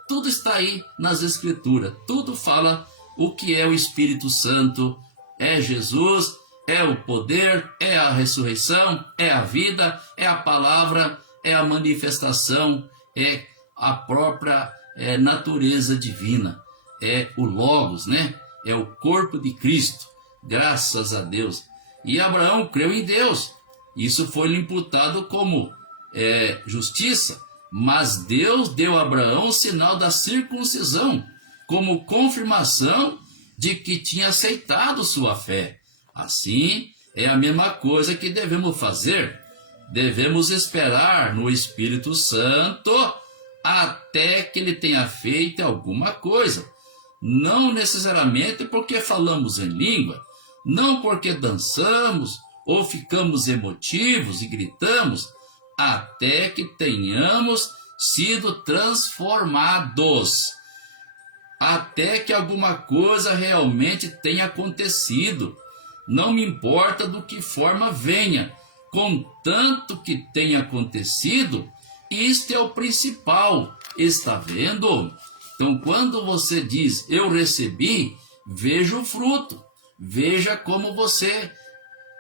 Tudo está aí nas Escrituras. Tudo fala o que é o Espírito Santo. É Jesus, é o poder, é a ressurreição, é a vida, é a palavra, é a manifestação, é a própria natureza divina, é o Logos, né? É o corpo de Cristo, graças a Deus. E Abraão creu em Deus, isso foi-lhe imputado como justiça, mas Deus deu a Abraão o sinal da circuncisão, como confirmação de que tinha aceitado sua fé. Assim, é a mesma coisa que devemos fazer. Devemos esperar no Espírito Santo até que ele tenha feito alguma coisa. Não necessariamente porque falamos em língua, não porque dançamos ou ficamos emotivos e gritamos, até que tenhamos sido transformados, até que alguma coisa realmente tenha acontecido. Não me importa do que forma venha, contanto que tenha acontecido, isto é o principal, está vendo? Então, quando você diz, eu recebi, veja o fruto, veja como você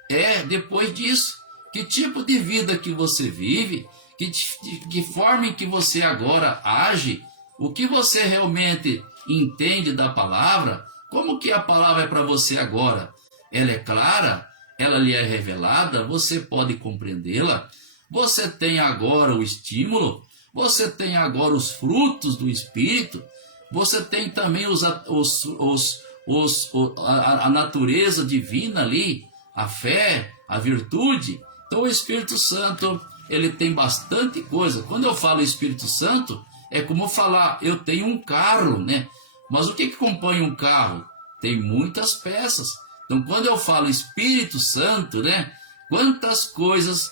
é depois disso, que tipo de vida que você vive, que forma em que você agora age, o que você realmente entende da palavra, como que a palavra é para você agora? Ela é clara? Ela lhe é revelada? Você pode compreendê-la? Você tem agora o estímulo? Você tem agora os frutos do Espírito? Você tem também a natureza divina ali, a fé, a virtude. Então o Espírito Santo, ele tem bastante coisa. Quando eu falo Espírito Santo, é como falar, eu tenho um carro, né? Mas o que compõe um carro? Tem muitas peças. Então, quando eu falo Espírito Santo, né? Quantas coisas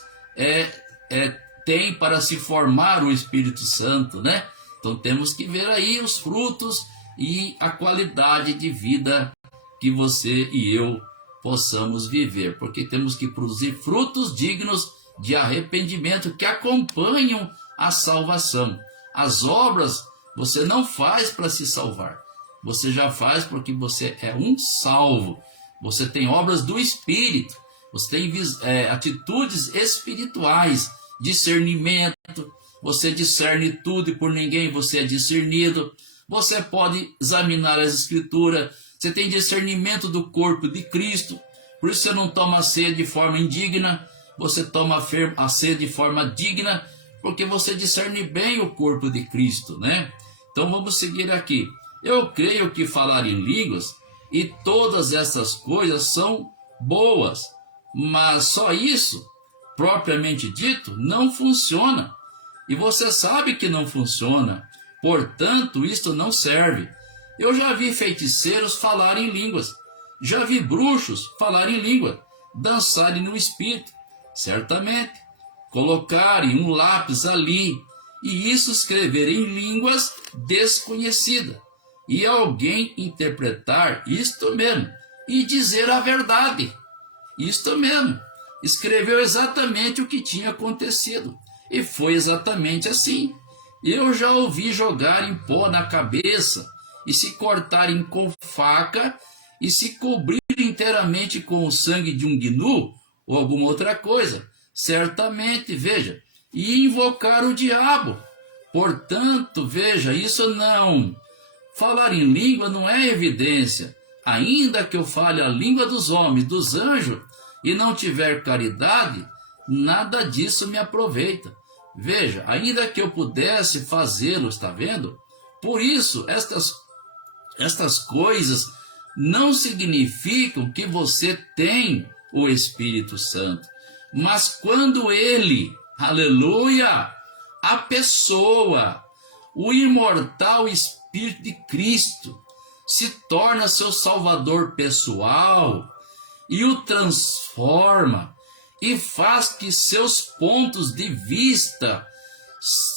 tem para se formar o Espírito Santo, né? Então, temos que ver aí os frutos e a qualidade de vida que você e eu possamos viver, porque temos que produzir frutos dignos de arrependimento que acompanham a salvação. As obras você não faz para se salvar, você já faz porque você é um salvo. Você tem obras do Espírito, você tem atitudes espirituais, discernimento, você discerne tudo e por ninguém você é discernido. Você pode examinar as Escrituras, você tem discernimento do corpo de Cristo, por isso você não toma a ceia de forma indigna, você toma a ceia de forma digna, porque você discerne bem o corpo de Cristo, né? Então vamos seguir aqui. Eu creio que falar em línguas e todas essas coisas são boas, mas só isso, propriamente dito, não funciona. E você sabe que não funciona, portanto, isto não serve. Eu já vi feiticeiros falarem em línguas, já vi bruxos falarem em língua, dançarem no espírito, certamente, colocarem um lápis ali e isso escrever em línguas desconhecidas. E alguém interpretar isto mesmo e dizer a verdade. Isto mesmo. Escreveu exatamente o que tinha acontecido. E foi exatamente assim. Eu já ouvi jogarem pó na cabeça e se cortarem com faca e se cobrir inteiramente com o sangue de um gnu ou alguma outra coisa. Certamente, veja, e invocar o diabo. Portanto, veja, isso não... Falar em língua não é evidência. Ainda que eu fale a língua dos homens, dos anjos, e não tiver caridade, nada disso me aproveita. Veja, ainda que eu pudesse fazê-lo, está vendo? Por isso, estas coisas não significam que você tem o Espírito Santo. Mas quando ele, aleluia, a pessoa, o imortal Espírito de Cristo, se torna seu salvador pessoal e o transforma e faz que seus pontos de vista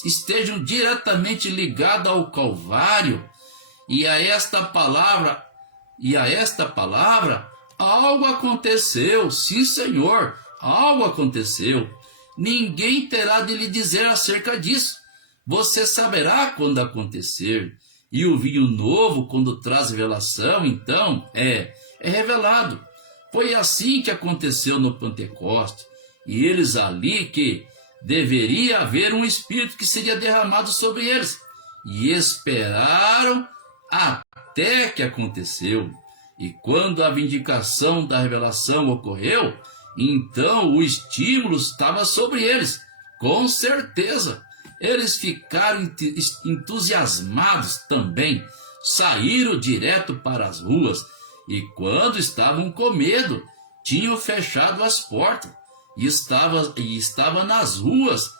estejam diretamente ligados ao Calvário e a esta palavra, algo aconteceu, sim, Senhor, algo aconteceu. Ninguém terá de lhe dizer acerca disso. Você saberá quando acontecer. E o vinho novo, quando traz revelação, então, é revelado. Foi assim que aconteceu no Pentecoste. E eles ali que deveria haver um Espírito que seria derramado sobre eles. E esperaram até que aconteceu. E quando a vindicação da revelação ocorreu, então o estímulo estava sobre eles, com certeza. Eles ficaram entusiasmados também, saíram direto para as ruas, e quando estavam com medo, tinham fechado as portas, e estava nas ruas,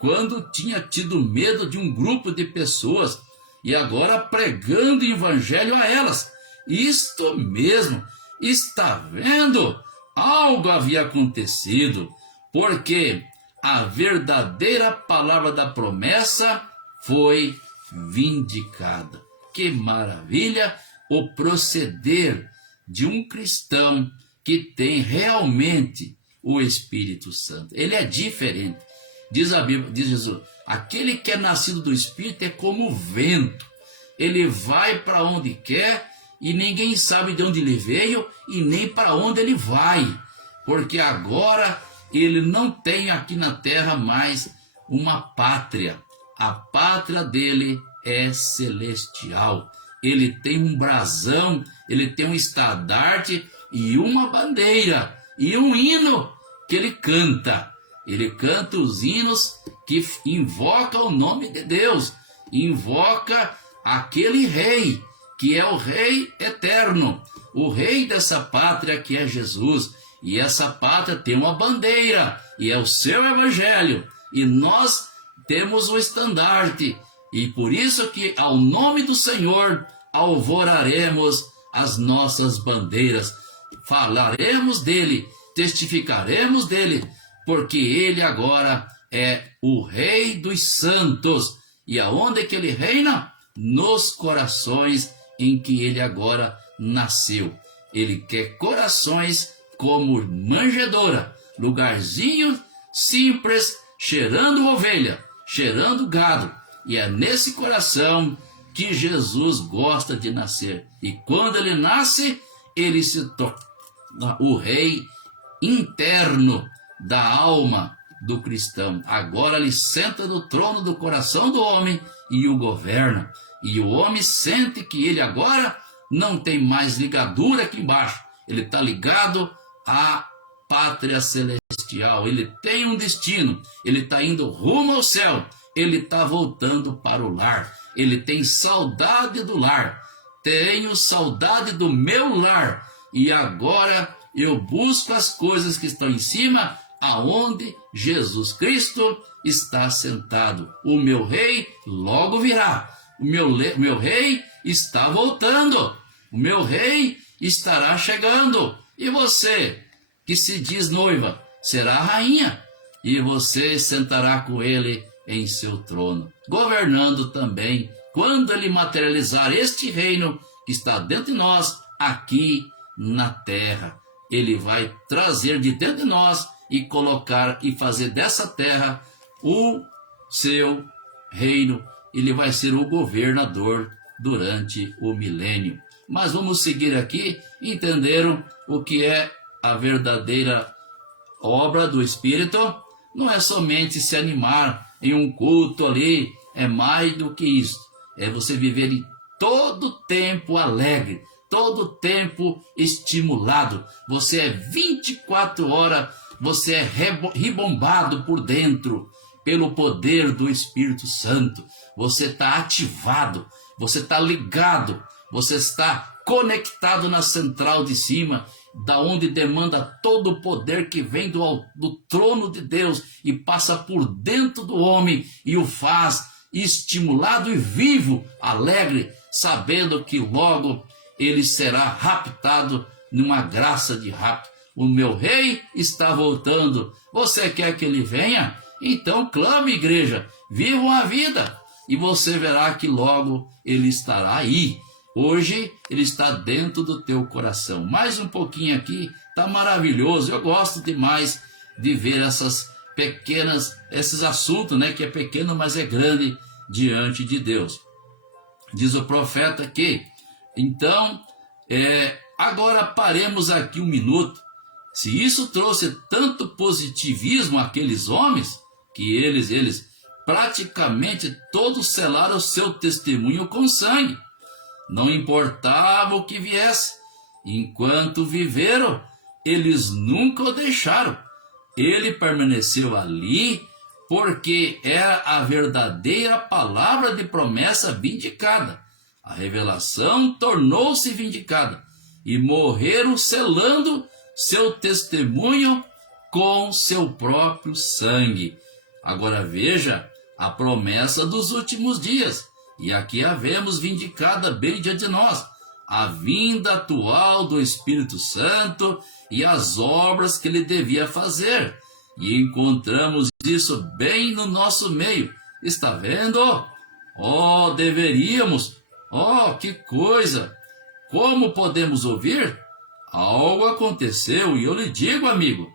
quando tinha tido medo de um grupo de pessoas, e agora pregando o evangelho a elas. Isto mesmo, está vendo? Algo havia acontecido, porque a verdadeira palavra da promessa foi vindicada. Que maravilha o proceder de um cristão que tem realmente o Espírito Santo. Ele é diferente. Diz a Bíblia, diz Jesus, aquele que é nascido do Espírito é como o vento. Ele vai para onde quer e ninguém sabe de onde ele veio e nem para onde ele vai. Porque agora ele não tem aqui na terra mais uma pátria. A pátria dele é celestial. Ele tem um brasão, ele tem um estandarte e uma bandeira e um hino que ele canta. Ele canta os hinos que invoca o nome de Deus, invoca aquele rei, que é o rei eterno, o rei dessa pátria que é Jesus. E essa pátria tem uma bandeira, e é o seu evangelho, e nós temos o estandarte, e por isso que ao nome do Senhor alvoraremos as nossas bandeiras, falaremos dele, testificaremos dele, porque ele agora é o rei dos santos. E aonde é que ele reina? Nos corações em que ele agora nasceu. Ele quer corações como manjedoura, lugarzinho simples, cheirando ovelha, cheirando gado. E é nesse coração que Jesus gosta de nascer. E quando ele nasce, ele se torna o rei interno da alma do cristão. Agora ele senta no trono do coração do homem e o governa. E o homem sente que ele agora não tem mais ligadura aqui embaixo. Ele está ligado à pátria celestial. Ele tem um destino. Ele está indo rumo ao céu. Ele está voltando para o lar. Ele tem saudade do lar. Tenho saudade do meu lar. E agora eu busco as coisas que estão em cima, aonde Jesus Cristo está sentado. O meu rei logo virá. O meu rei está voltando. O meu rei estará chegando. E você, que se diz noiva, será rainha. E você sentará com ele em seu trono, governando também, quando ele materializar este reino que está dentro de nós, aqui na terra. Ele vai trazer de dentro de nós e colocar e fazer dessa terra o seu reino. Ele vai ser o governador durante o milênio. Mas vamos seguir aqui. Entenderam o que é a verdadeira obra do Espírito? Não é somente se animar em um culto ali, é mais do que isso. É você viver em todo tempo alegre, todo tempo estimulado. Você é 24 horas, você é rebombado por dentro pelo poder do Espírito Santo. Você está ativado, você está ligado, você está conectado na central de cima, da onde demanda todo o poder que vem do trono de Deus e passa por dentro do homem e o faz estimulado e vivo, alegre, sabendo que logo ele será raptado numa graça de rapto. O meu rei está voltando. Você quer que ele venha? Então clame, igreja, vivam a vida e você verá que logo ele estará aí. Hoje ele está dentro do teu coração. Mais um pouquinho aqui, está maravilhoso. Eu gosto demais de ver esses assuntos, né, que é pequeno, mas é grande diante de Deus. Diz o profeta que, então, Agora paremos aqui um minuto. Se isso trouxe tanto positivismo àqueles homens, que eles praticamente todos selaram o seu testemunho com sangue. Não importava o que viesse. Enquanto viveram, eles nunca o deixaram. Ele permaneceu ali porque era a verdadeira palavra de promessa vindicada. A revelação tornou-se vindicada e morreram selando seu testemunho com seu próprio sangue. Agora veja a promessa dos últimos dias, e aqui a vemos vindicada bem diante de nós, a vinda atual do Espírito Santo e as obras que ele devia fazer. E encontramos isso bem no nosso meio. Está vendo? Oh, deveríamos. Oh, que coisa! Como podemos ouvir? Algo aconteceu, e eu lhe digo, amigo,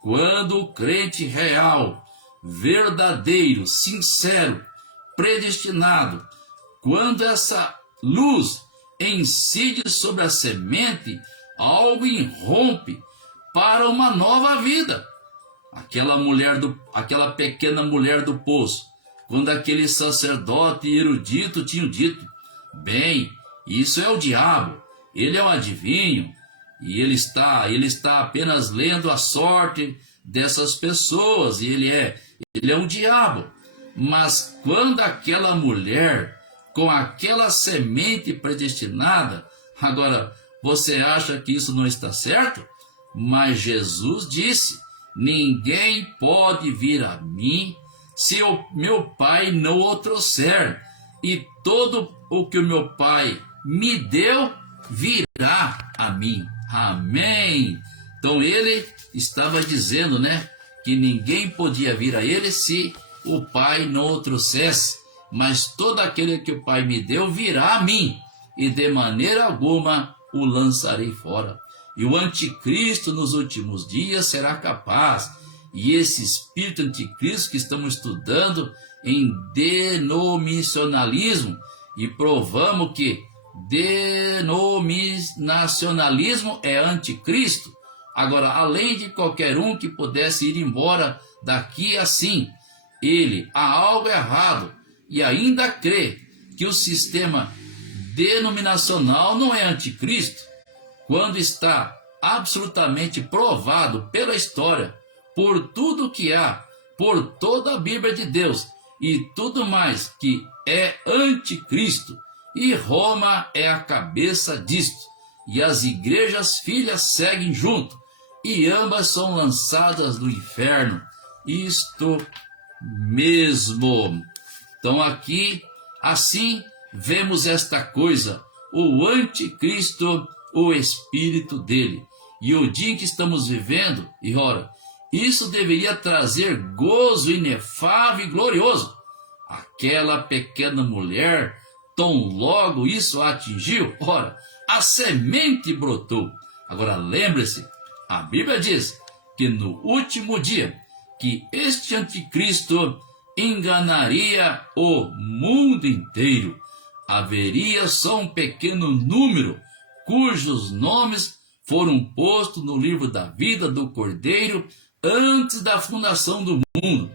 quando o crente real, verdadeiro, sincero, predestinado, quando essa luz incide sobre a semente, algo irrompe para uma nova vida. Aquela pequena mulher do poço, quando aquele sacerdote erudito tinha dito: bem, isso é o diabo, ele é um adivinho, e ele está apenas lendo a sorte dessas pessoas, e ele é um diabo. Mas quando aquela mulher, com aquela semente predestinada, agora, você acha que isso não está certo? Mas Jesus disse: ninguém pode vir a mim se o meu Pai não o trouxer, e todo o que o meu Pai me deu virá a mim. Amém. Então ele estava dizendo, que ninguém podia vir a ele se o Pai não o trouxesse, mas todo aquele que o Pai me deu virá a mim, e de maneira alguma o lançarei fora. E o anticristo nos últimos dias será capaz, e esse espírito anticristo que estamos estudando em denominacionalismo, e provamos que denominacionalismo é anticristo. Agora, além de qualquer um que pudesse ir embora daqui assim, ele há algo errado e ainda crê que o sistema denominacional não é anticristo, quando está absolutamente provado pela história, por tudo que há, por toda a Bíblia de Deus e tudo mais, que é anticristo, e Roma é a cabeça disto, e as igrejas filhas seguem junto, e ambas são lançadas no inferno. Isto mesmo. Então aqui, assim, vemos esta coisa, o anticristo, o espírito dele. E o dia em que estamos vivendo, e ora, isso deveria trazer gozo inefável e glorioso. Aquela pequena mulher, tão logo isso a atingiu, ora, a semente brotou. Agora lembre-se, a Bíblia diz que no último dia, que este anticristo enganaria o mundo inteiro. Haveria só um pequeno número cujos nomes foram postos no livro da vida do Cordeiro antes da fundação do mundo.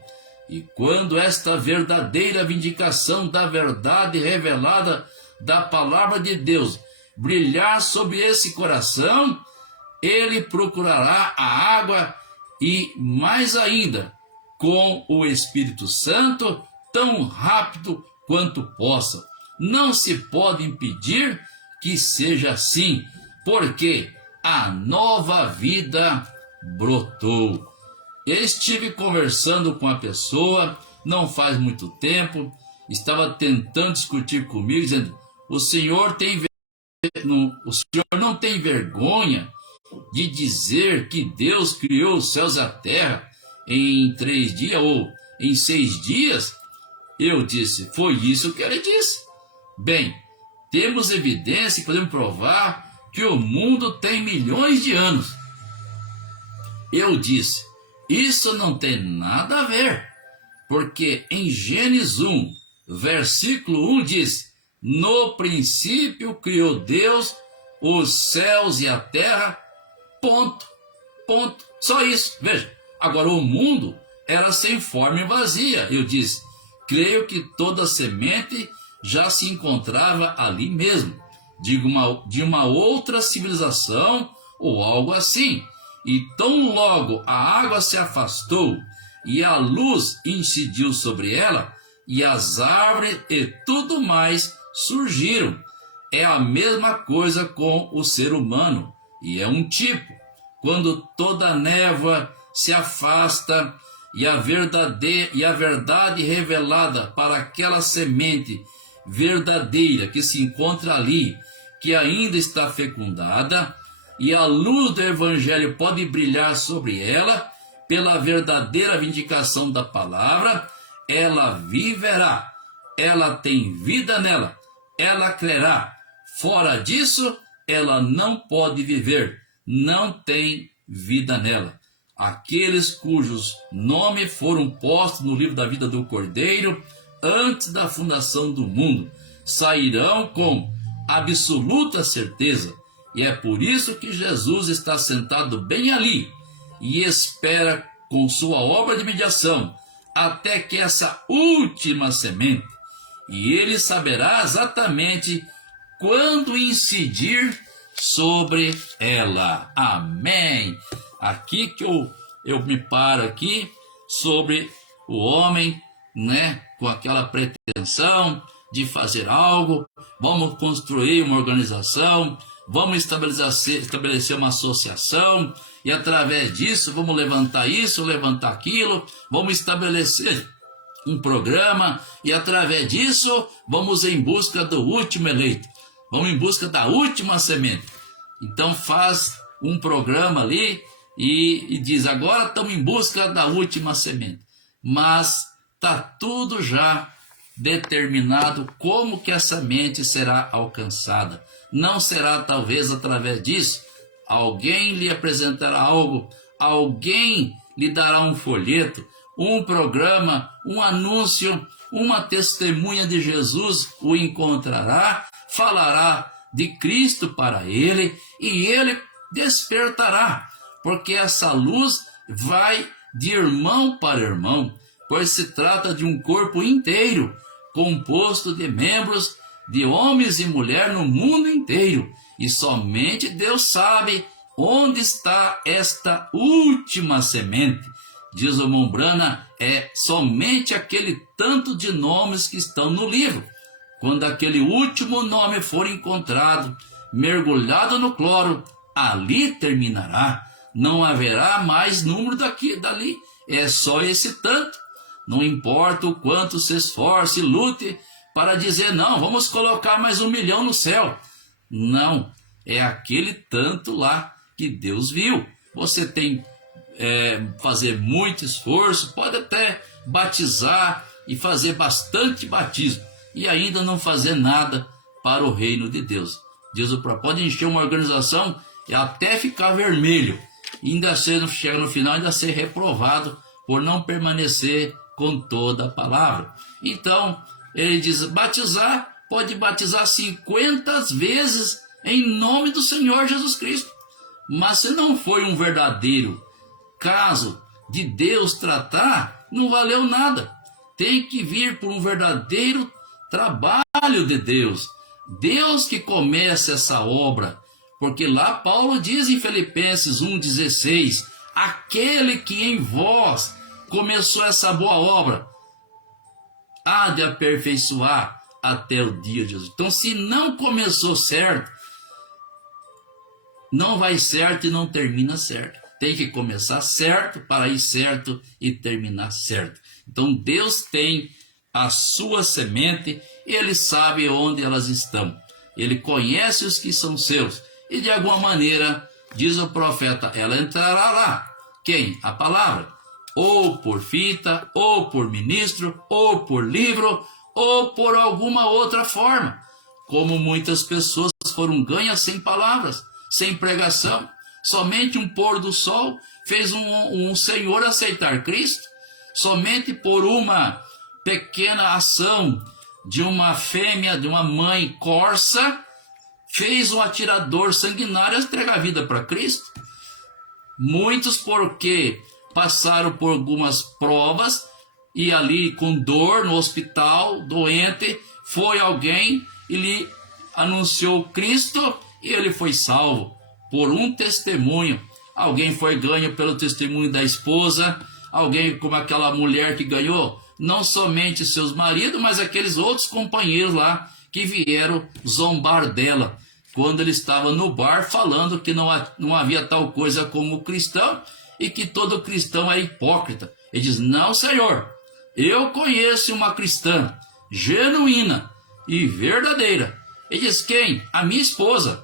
E quando esta verdadeira vindicação da verdade revelada da palavra de Deus brilhar sobre esse coração, ele procurará a água e, mais ainda, com o Espírito Santo, tão rápido quanto possa. Não se pode impedir que seja assim, porque a nova vida brotou. Estive conversando com a pessoa, não faz muito tempo, estava tentando discutir comigo, dizendo: o senhor não tem vergonha de dizer que Deus criou os céus e a terra em 3 dias ou em 6 dias? Eu disse: foi isso que ele disse. Bem, temos evidência e podemos provar que o mundo tem milhões de anos. Eu disse: isso não tem nada a ver, porque em Gênesis 1, versículo 1 diz: no princípio criou Deus os céus e a terra, ponto, ponto, só isso. Veja, agora o mundo era sem forma e vazia. Eu disse, creio que toda semente já se encontrava ali mesmo, de uma outra civilização ou algo assim. E tão logo a água se afastou e a luz incidiu sobre ela, e as árvores e tudo mais surgiram. É a mesma coisa com o ser humano, e é um tipo. Quando toda a névoa se afasta e a verdade revelada para aquela semente verdadeira que se encontra ali, que ainda está fecundada, e a luz do Evangelho pode brilhar sobre ela, pela verdadeira vindicação da palavra, ela viverá, ela tem vida nela, ela crerá. Fora disso, ela não pode viver, não tem vida nela. Aqueles cujos nomes foram postos no livro da vida do Cordeiro antes da fundação do mundo sairão com absoluta certeza. E é por isso que Jesus está sentado bem ali e espera com sua obra de mediação até que essa última semente, e ele saberá exatamente quando incidir sobre ela. Amém. Aqui que eu me paro aqui sobre o homem, né, com aquela pretensão de fazer algo. Vamos construir uma organização, vamos estabelecer uma associação, e através disso vamos levantar isso, levantar aquilo, vamos estabelecer um programa, e através disso vamos em busca do último eleito, vamos em busca da última semente. Então faz um programa ali e diz, agora estamos em busca da última semente, mas está tudo já determinado como que a semente será alcançada. Não será talvez através disso. Alguém lhe apresentará algo, alguém lhe dará um folheto, um programa, um anúncio, uma testemunha de Jesus o encontrará, falará de Cristo para ele, e ele despertará, porque essa luz vai de irmão para irmão, pois se trata de um corpo inteiro, composto de membros, de homens e mulheres no mundo inteiro, e somente Deus sabe onde está esta última semente. Diz o Mombrana, é somente aquele tanto de nomes que estão no livro. Quando aquele último nome for encontrado, mergulhado no cloro, ali terminará. Não haverá mais número dali, é só esse tanto. Não importa o quanto se esforce e lute para dizer, não, vamos colocar mais 1 milhão no céu. Não, é aquele tanto lá que Deus viu. Você tem fazer muito esforço, pode até batizar e fazer bastante batismo, e ainda não fazer nada para o reino de Deus. Deus pode encher uma organização e até ficar vermelho, e ainda chega no final, ainda ser reprovado por não permanecer com toda a palavra. Então, ele diz, batizar, pode batizar 50 vezes em nome do Senhor Jesus Cristo. Mas se não foi um verdadeiro caso de Deus tratar, não valeu nada. Tem que vir por um verdadeiro trabalho de Deus. Deus que começa essa obra. Porque lá Paulo diz em Filipenses 1,16, aquele que em vós começou essa boa obra, há de aperfeiçoar até o dia de Jesus. Então, se não começou certo, não vai certo e não termina certo. Tem que começar certo para ir certo e terminar certo. Então, Deus tem a sua semente, Ele sabe onde elas estão. Ele conhece os que são seus. E de alguma maneira, diz o profeta, ela entrará lá. Quem? A palavra. Ou por fita, ou por ministro, ou por livro, ou por alguma outra forma. Como muitas pessoas foram ganhas sem palavras, sem pregação. Somente um pôr do sol fez um senhor aceitar Cristo. Somente por uma pequena ação de uma fêmea, de uma mãe corça, fez um atirador sanguinário entregar a vida para Cristo. Muitos porque passaram por algumas provas e ali com dor no hospital, doente, foi alguém e lhe anunciou Cristo e ele foi salvo por um testemunho. Alguém foi ganho pelo testemunho da esposa, alguém como aquela mulher que ganhou não somente seus maridos, mas aqueles outros companheiros lá que vieram zombar dela quando ele estava no bar falando que não havia tal coisa como cristão e que todo cristão é hipócrita. Ele diz: não, Senhor, eu conheço uma cristã genuína e verdadeira. Ele diz: quem? A minha esposa.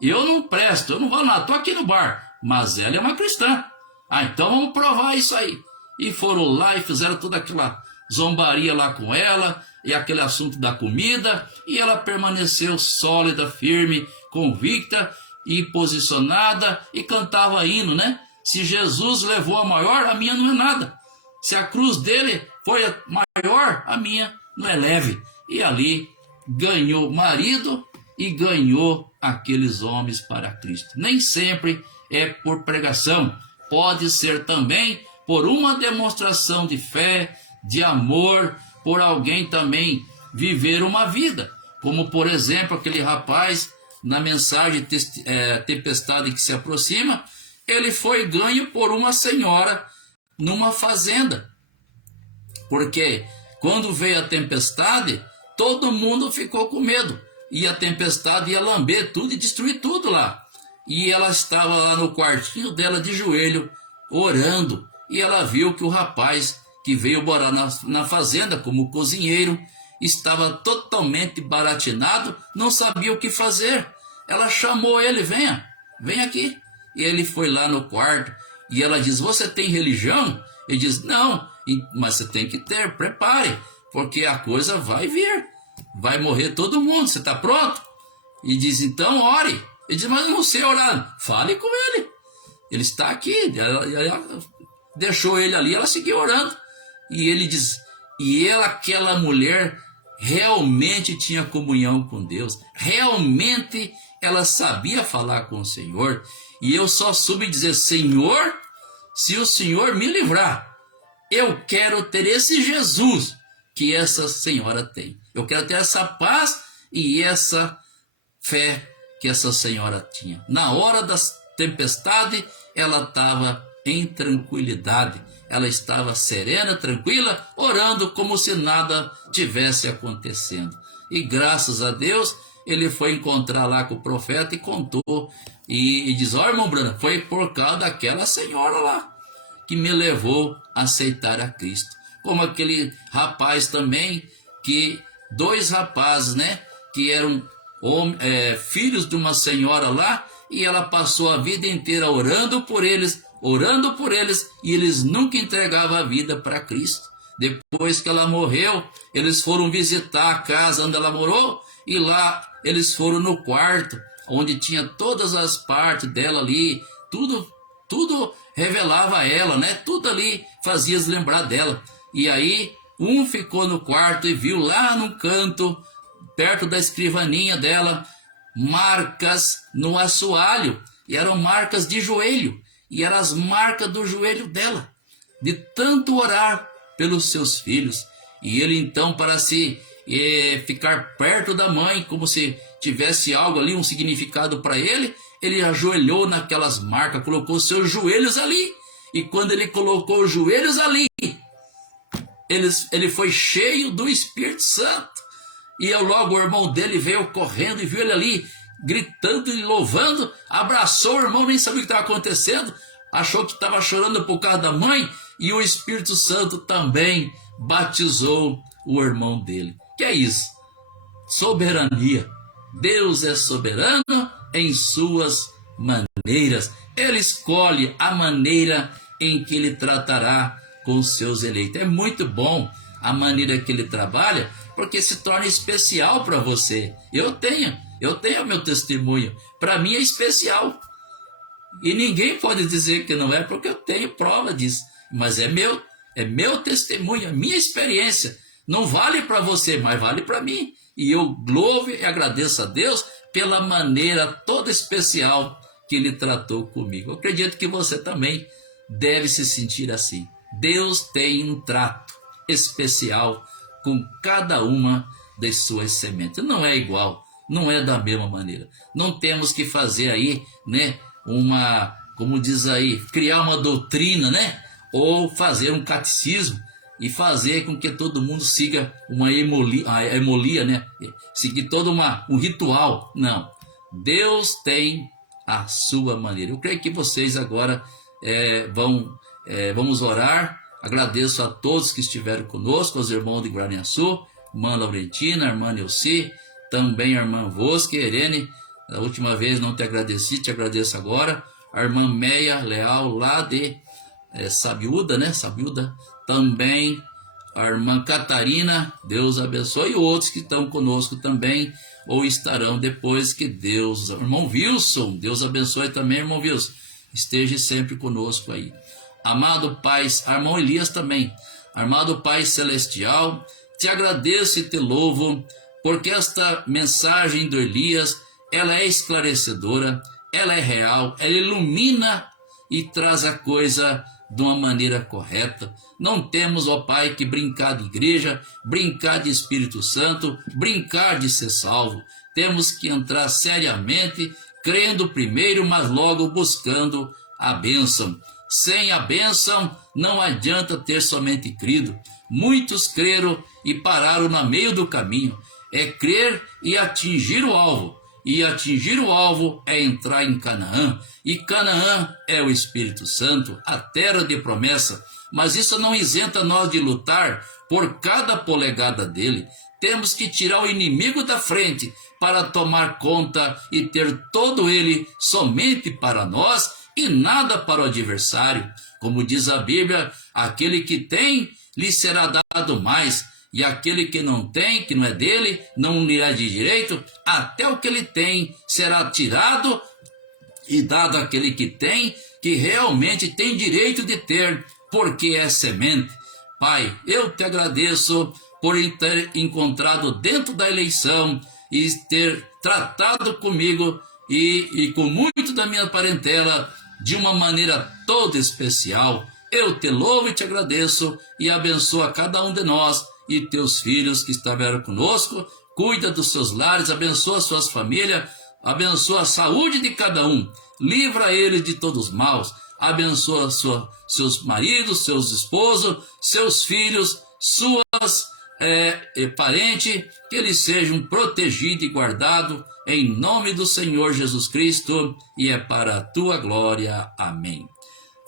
Eu não presto, eu não vou lá, estou aqui no bar, mas ela é uma cristã. Ah, então vamos provar isso aí. E foram lá e fizeram toda aquela zombaria lá com ela, e aquele assunto da comida, e ela permaneceu sólida, firme, convicta e posicionada, e cantava hino, né? Se Jesus levou a maior, a minha não é nada. Se a cruz dele foi a maior, a minha não é leve. E ali ganhou marido e ganhou aqueles homens para Cristo. Nem sempre é por pregação, pode ser também por uma demonstração de fé, de amor, por alguém também viver uma vida, como por exemplo aquele rapaz na mensagem Tempestade que se aproxima, ele foi ganho por uma senhora numa fazenda, porque quando veio a tempestade, todo mundo ficou com medo, e a tempestade ia lamber tudo e destruir tudo lá, e ela estava lá no quartinho dela de joelho, orando, e ela viu que o rapaz que veio morar na fazenda como cozinheiro estava totalmente baratinado, não sabia o que fazer. Ela chamou ele: venha aqui. E ele foi lá no quarto e ela diz: você tem religião? Ele diz: não, mas você tem que ter, prepare, porque a coisa vai vir, vai morrer todo mundo, você está pronto? E diz: então ore. Ele diz: mas eu não sei orar. Fale com ele está aqui. Ela deixou ele ali, ela seguiu orando. E ele diz: e ela, aquela mulher, realmente tinha comunhão com Deus, realmente ela sabia falar com o Senhor, e eu só soube dizer: Senhor, se o Senhor me livrar, eu quero ter esse Jesus que essa senhora tem, eu quero ter essa paz e essa fé que essa senhora tinha. Na hora da tempestade, ela estava em tranquilidade, ela estava serena, tranquila, orando como se nada tivesse acontecendo. E graças a Deus, ele foi encontrar lá com o profeta e contou, e diz: ó, irmão Branham, foi por causa daquela senhora lá que me levou a aceitar a Cristo. Como aquele rapaz também, que dois rapazes, né, que eram filhos de uma senhora lá, e ela passou a vida inteira orando por eles, e eles nunca entregavam a vida para Cristo. Depois que ela morreu, eles foram visitar a casa onde ela morou, e lá eles foram no quarto, onde tinha todas as partes dela ali, tudo revelava ela, né? Tudo ali fazia lembrar dela. E aí um ficou no quarto e viu lá no canto, perto da escrivaninha dela, marcas no assoalho, e eram marcas de joelho, e eram as marcas do joelho dela, de tanto orar pelos seus filhos. E ele então, para se ficar perto da mãe, como se tivesse algo ali, um significado para ele, ele ajoelhou naquelas marcas, colocou seus joelhos ali, e quando ele colocou os joelhos ali, ele foi cheio do Espírito Santo. E logo o irmão dele veio correndo e viu ele ali, gritando e louvando, abraçou o irmão, nem sabia o que estava acontecendo, achou que estava chorando por causa da mãe, e o Espírito Santo também batizou o irmão dele. Que é isso? Soberania. Deus é soberano em suas maneiras. Ele escolhe a maneira em que ele tratará com os seus eleitos. É muito bom a maneira que ele trabalha, porque se torna especial para você. Eu tenho o meu testemunho, para mim é especial, e ninguém pode dizer que não é, porque eu tenho prova disso, mas é meu testemunho, a minha experiência. Não vale para você, mas vale para mim, e eu louvo e agradeço a Deus pela maneira toda especial que ele tratou comigo. Eu acredito que você também deve se sentir assim. Deus tem um trato especial com cada uma das suas sementes. Não é igual, não é da mesma maneira. Não temos que fazer aí, né, como diz aí, criar uma doutrina, né, ou fazer um catecismo e fazer com que todo mundo siga uma hemolia, né, seguir todo um ritual. Não, Deus tem a sua maneira. Eu creio que vocês agora vamos orar. Agradeço a todos que estiveram conosco, aos irmãos de Guaraniaçu, irmã Laurentina, irmã Neuci, também a irmã Vosque, Irene. Da última vez não te agradeci, te agradeço agora. A irmã Meia Leal, lá de Sabiúda, né? Sabiúda. Também a irmã Catarina, Deus abençoe. E outros que estão conosco também, ou estarão depois, que Deus... Irmão Wilson, Deus abençoe também, irmão Wilson. Esteja sempre conosco aí. Amado Pai, irmão Elias também. Amado Pai Celestial, te agradeço e te louvo, porque esta mensagem do Elias, ela é esclarecedora, ela é real, ela ilumina e traz a coisa de uma maneira correta. Não temos, ó Pai, que brincar de igreja, brincar de Espírito Santo, brincar de ser salvo. Temos que entrar seriamente, crendo primeiro, mas logo buscando a bênção. Sem a bênção, não adianta ter somente crido. Muitos creram e pararam no meio do caminho. É crer e atingir o alvo. E atingir o alvo é entrar em Canaã. E Canaã é o Espírito Santo, a terra de promessa. Mas isso não isenta nós de lutar por cada polegada dele. Temos que tirar o inimigo da frente para tomar conta e ter todo ele somente para nós e nada para o adversário. Como diz a Bíblia, aquele que tem, lhe será dado mais, e aquele que não tem, que não é dele, não lhe é de direito, até o que ele tem será tirado e dado àquele que tem, que realmente tem direito de ter, porque é semente. Pai, eu te agradeço por ter encontrado dentro da eleição e ter tratado comigo e com muito da minha parentela de uma maneira toda especial. Eu te louvo e te agradeço e abençoa a cada um de nós e teus filhos que estiveram conosco. Cuida dos seus lares, abençoa suas famílias, abençoa a saúde de cada um, livra eles de todos os maus, abençoa seus maridos, seus esposos, seus filhos, suas parentes, que eles sejam protegidos e guardados em nome do Senhor Jesus Cristo, e é para a tua glória. Amém.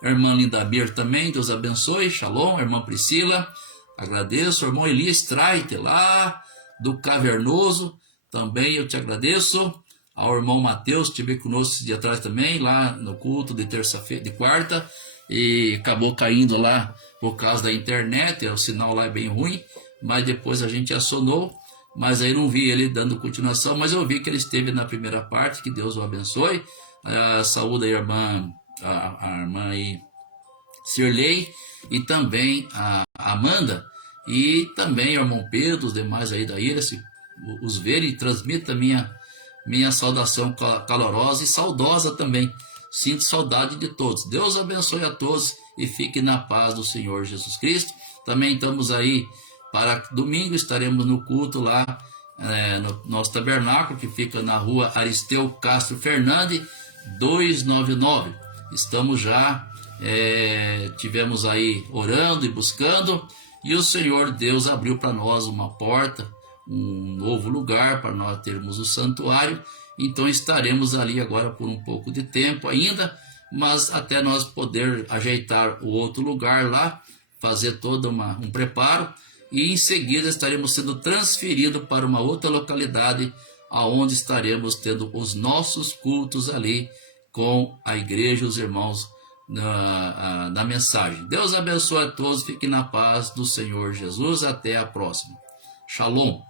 Irmã Linda Bir também, Deus abençoe, shalom. Irmã Priscila, agradeço. Irmão Elias Streit, lá do Cavernoso, também eu te agradeço. Ao irmão Mateus, que esteve conosco esse dia atrás também, lá no culto de terça-feira, de quarta, e acabou caindo lá por causa da internet, o sinal lá é bem ruim, mas depois a gente acionou, mas aí não vi ele dando continuação, mas eu vi que ele esteve na primeira parte, que Deus o abençoe. Saúde a irmã aí, Sirlei, e também a Amanda, e também o irmão Pedro, os demais aí da ilha, se os verem, transmita minha saudação calorosa e saudosa também. Sinto saudade de todos. Deus abençoe a todos e fique na paz do Senhor Jesus Cristo. Também estamos aí para domingo, estaremos no culto lá no nosso tabernáculo, que fica na rua Aristeu Castro Fernandes, 299. Estamos já, tivemos aí orando e buscando, e o Senhor Deus abriu para nós uma porta, um novo lugar para nós termos o santuário. Então estaremos ali agora por um pouco de tempo ainda, mas até nós poder ajeitar o outro lugar lá, fazer todo um preparo, e em seguida estaremos sendo transferidos para uma outra localidade, aonde estaremos tendo os nossos cultos ali com a igreja, os irmãos na mensagem. Deus abençoe a todos, fiquem na paz do Senhor Jesus, até a próxima. Shalom.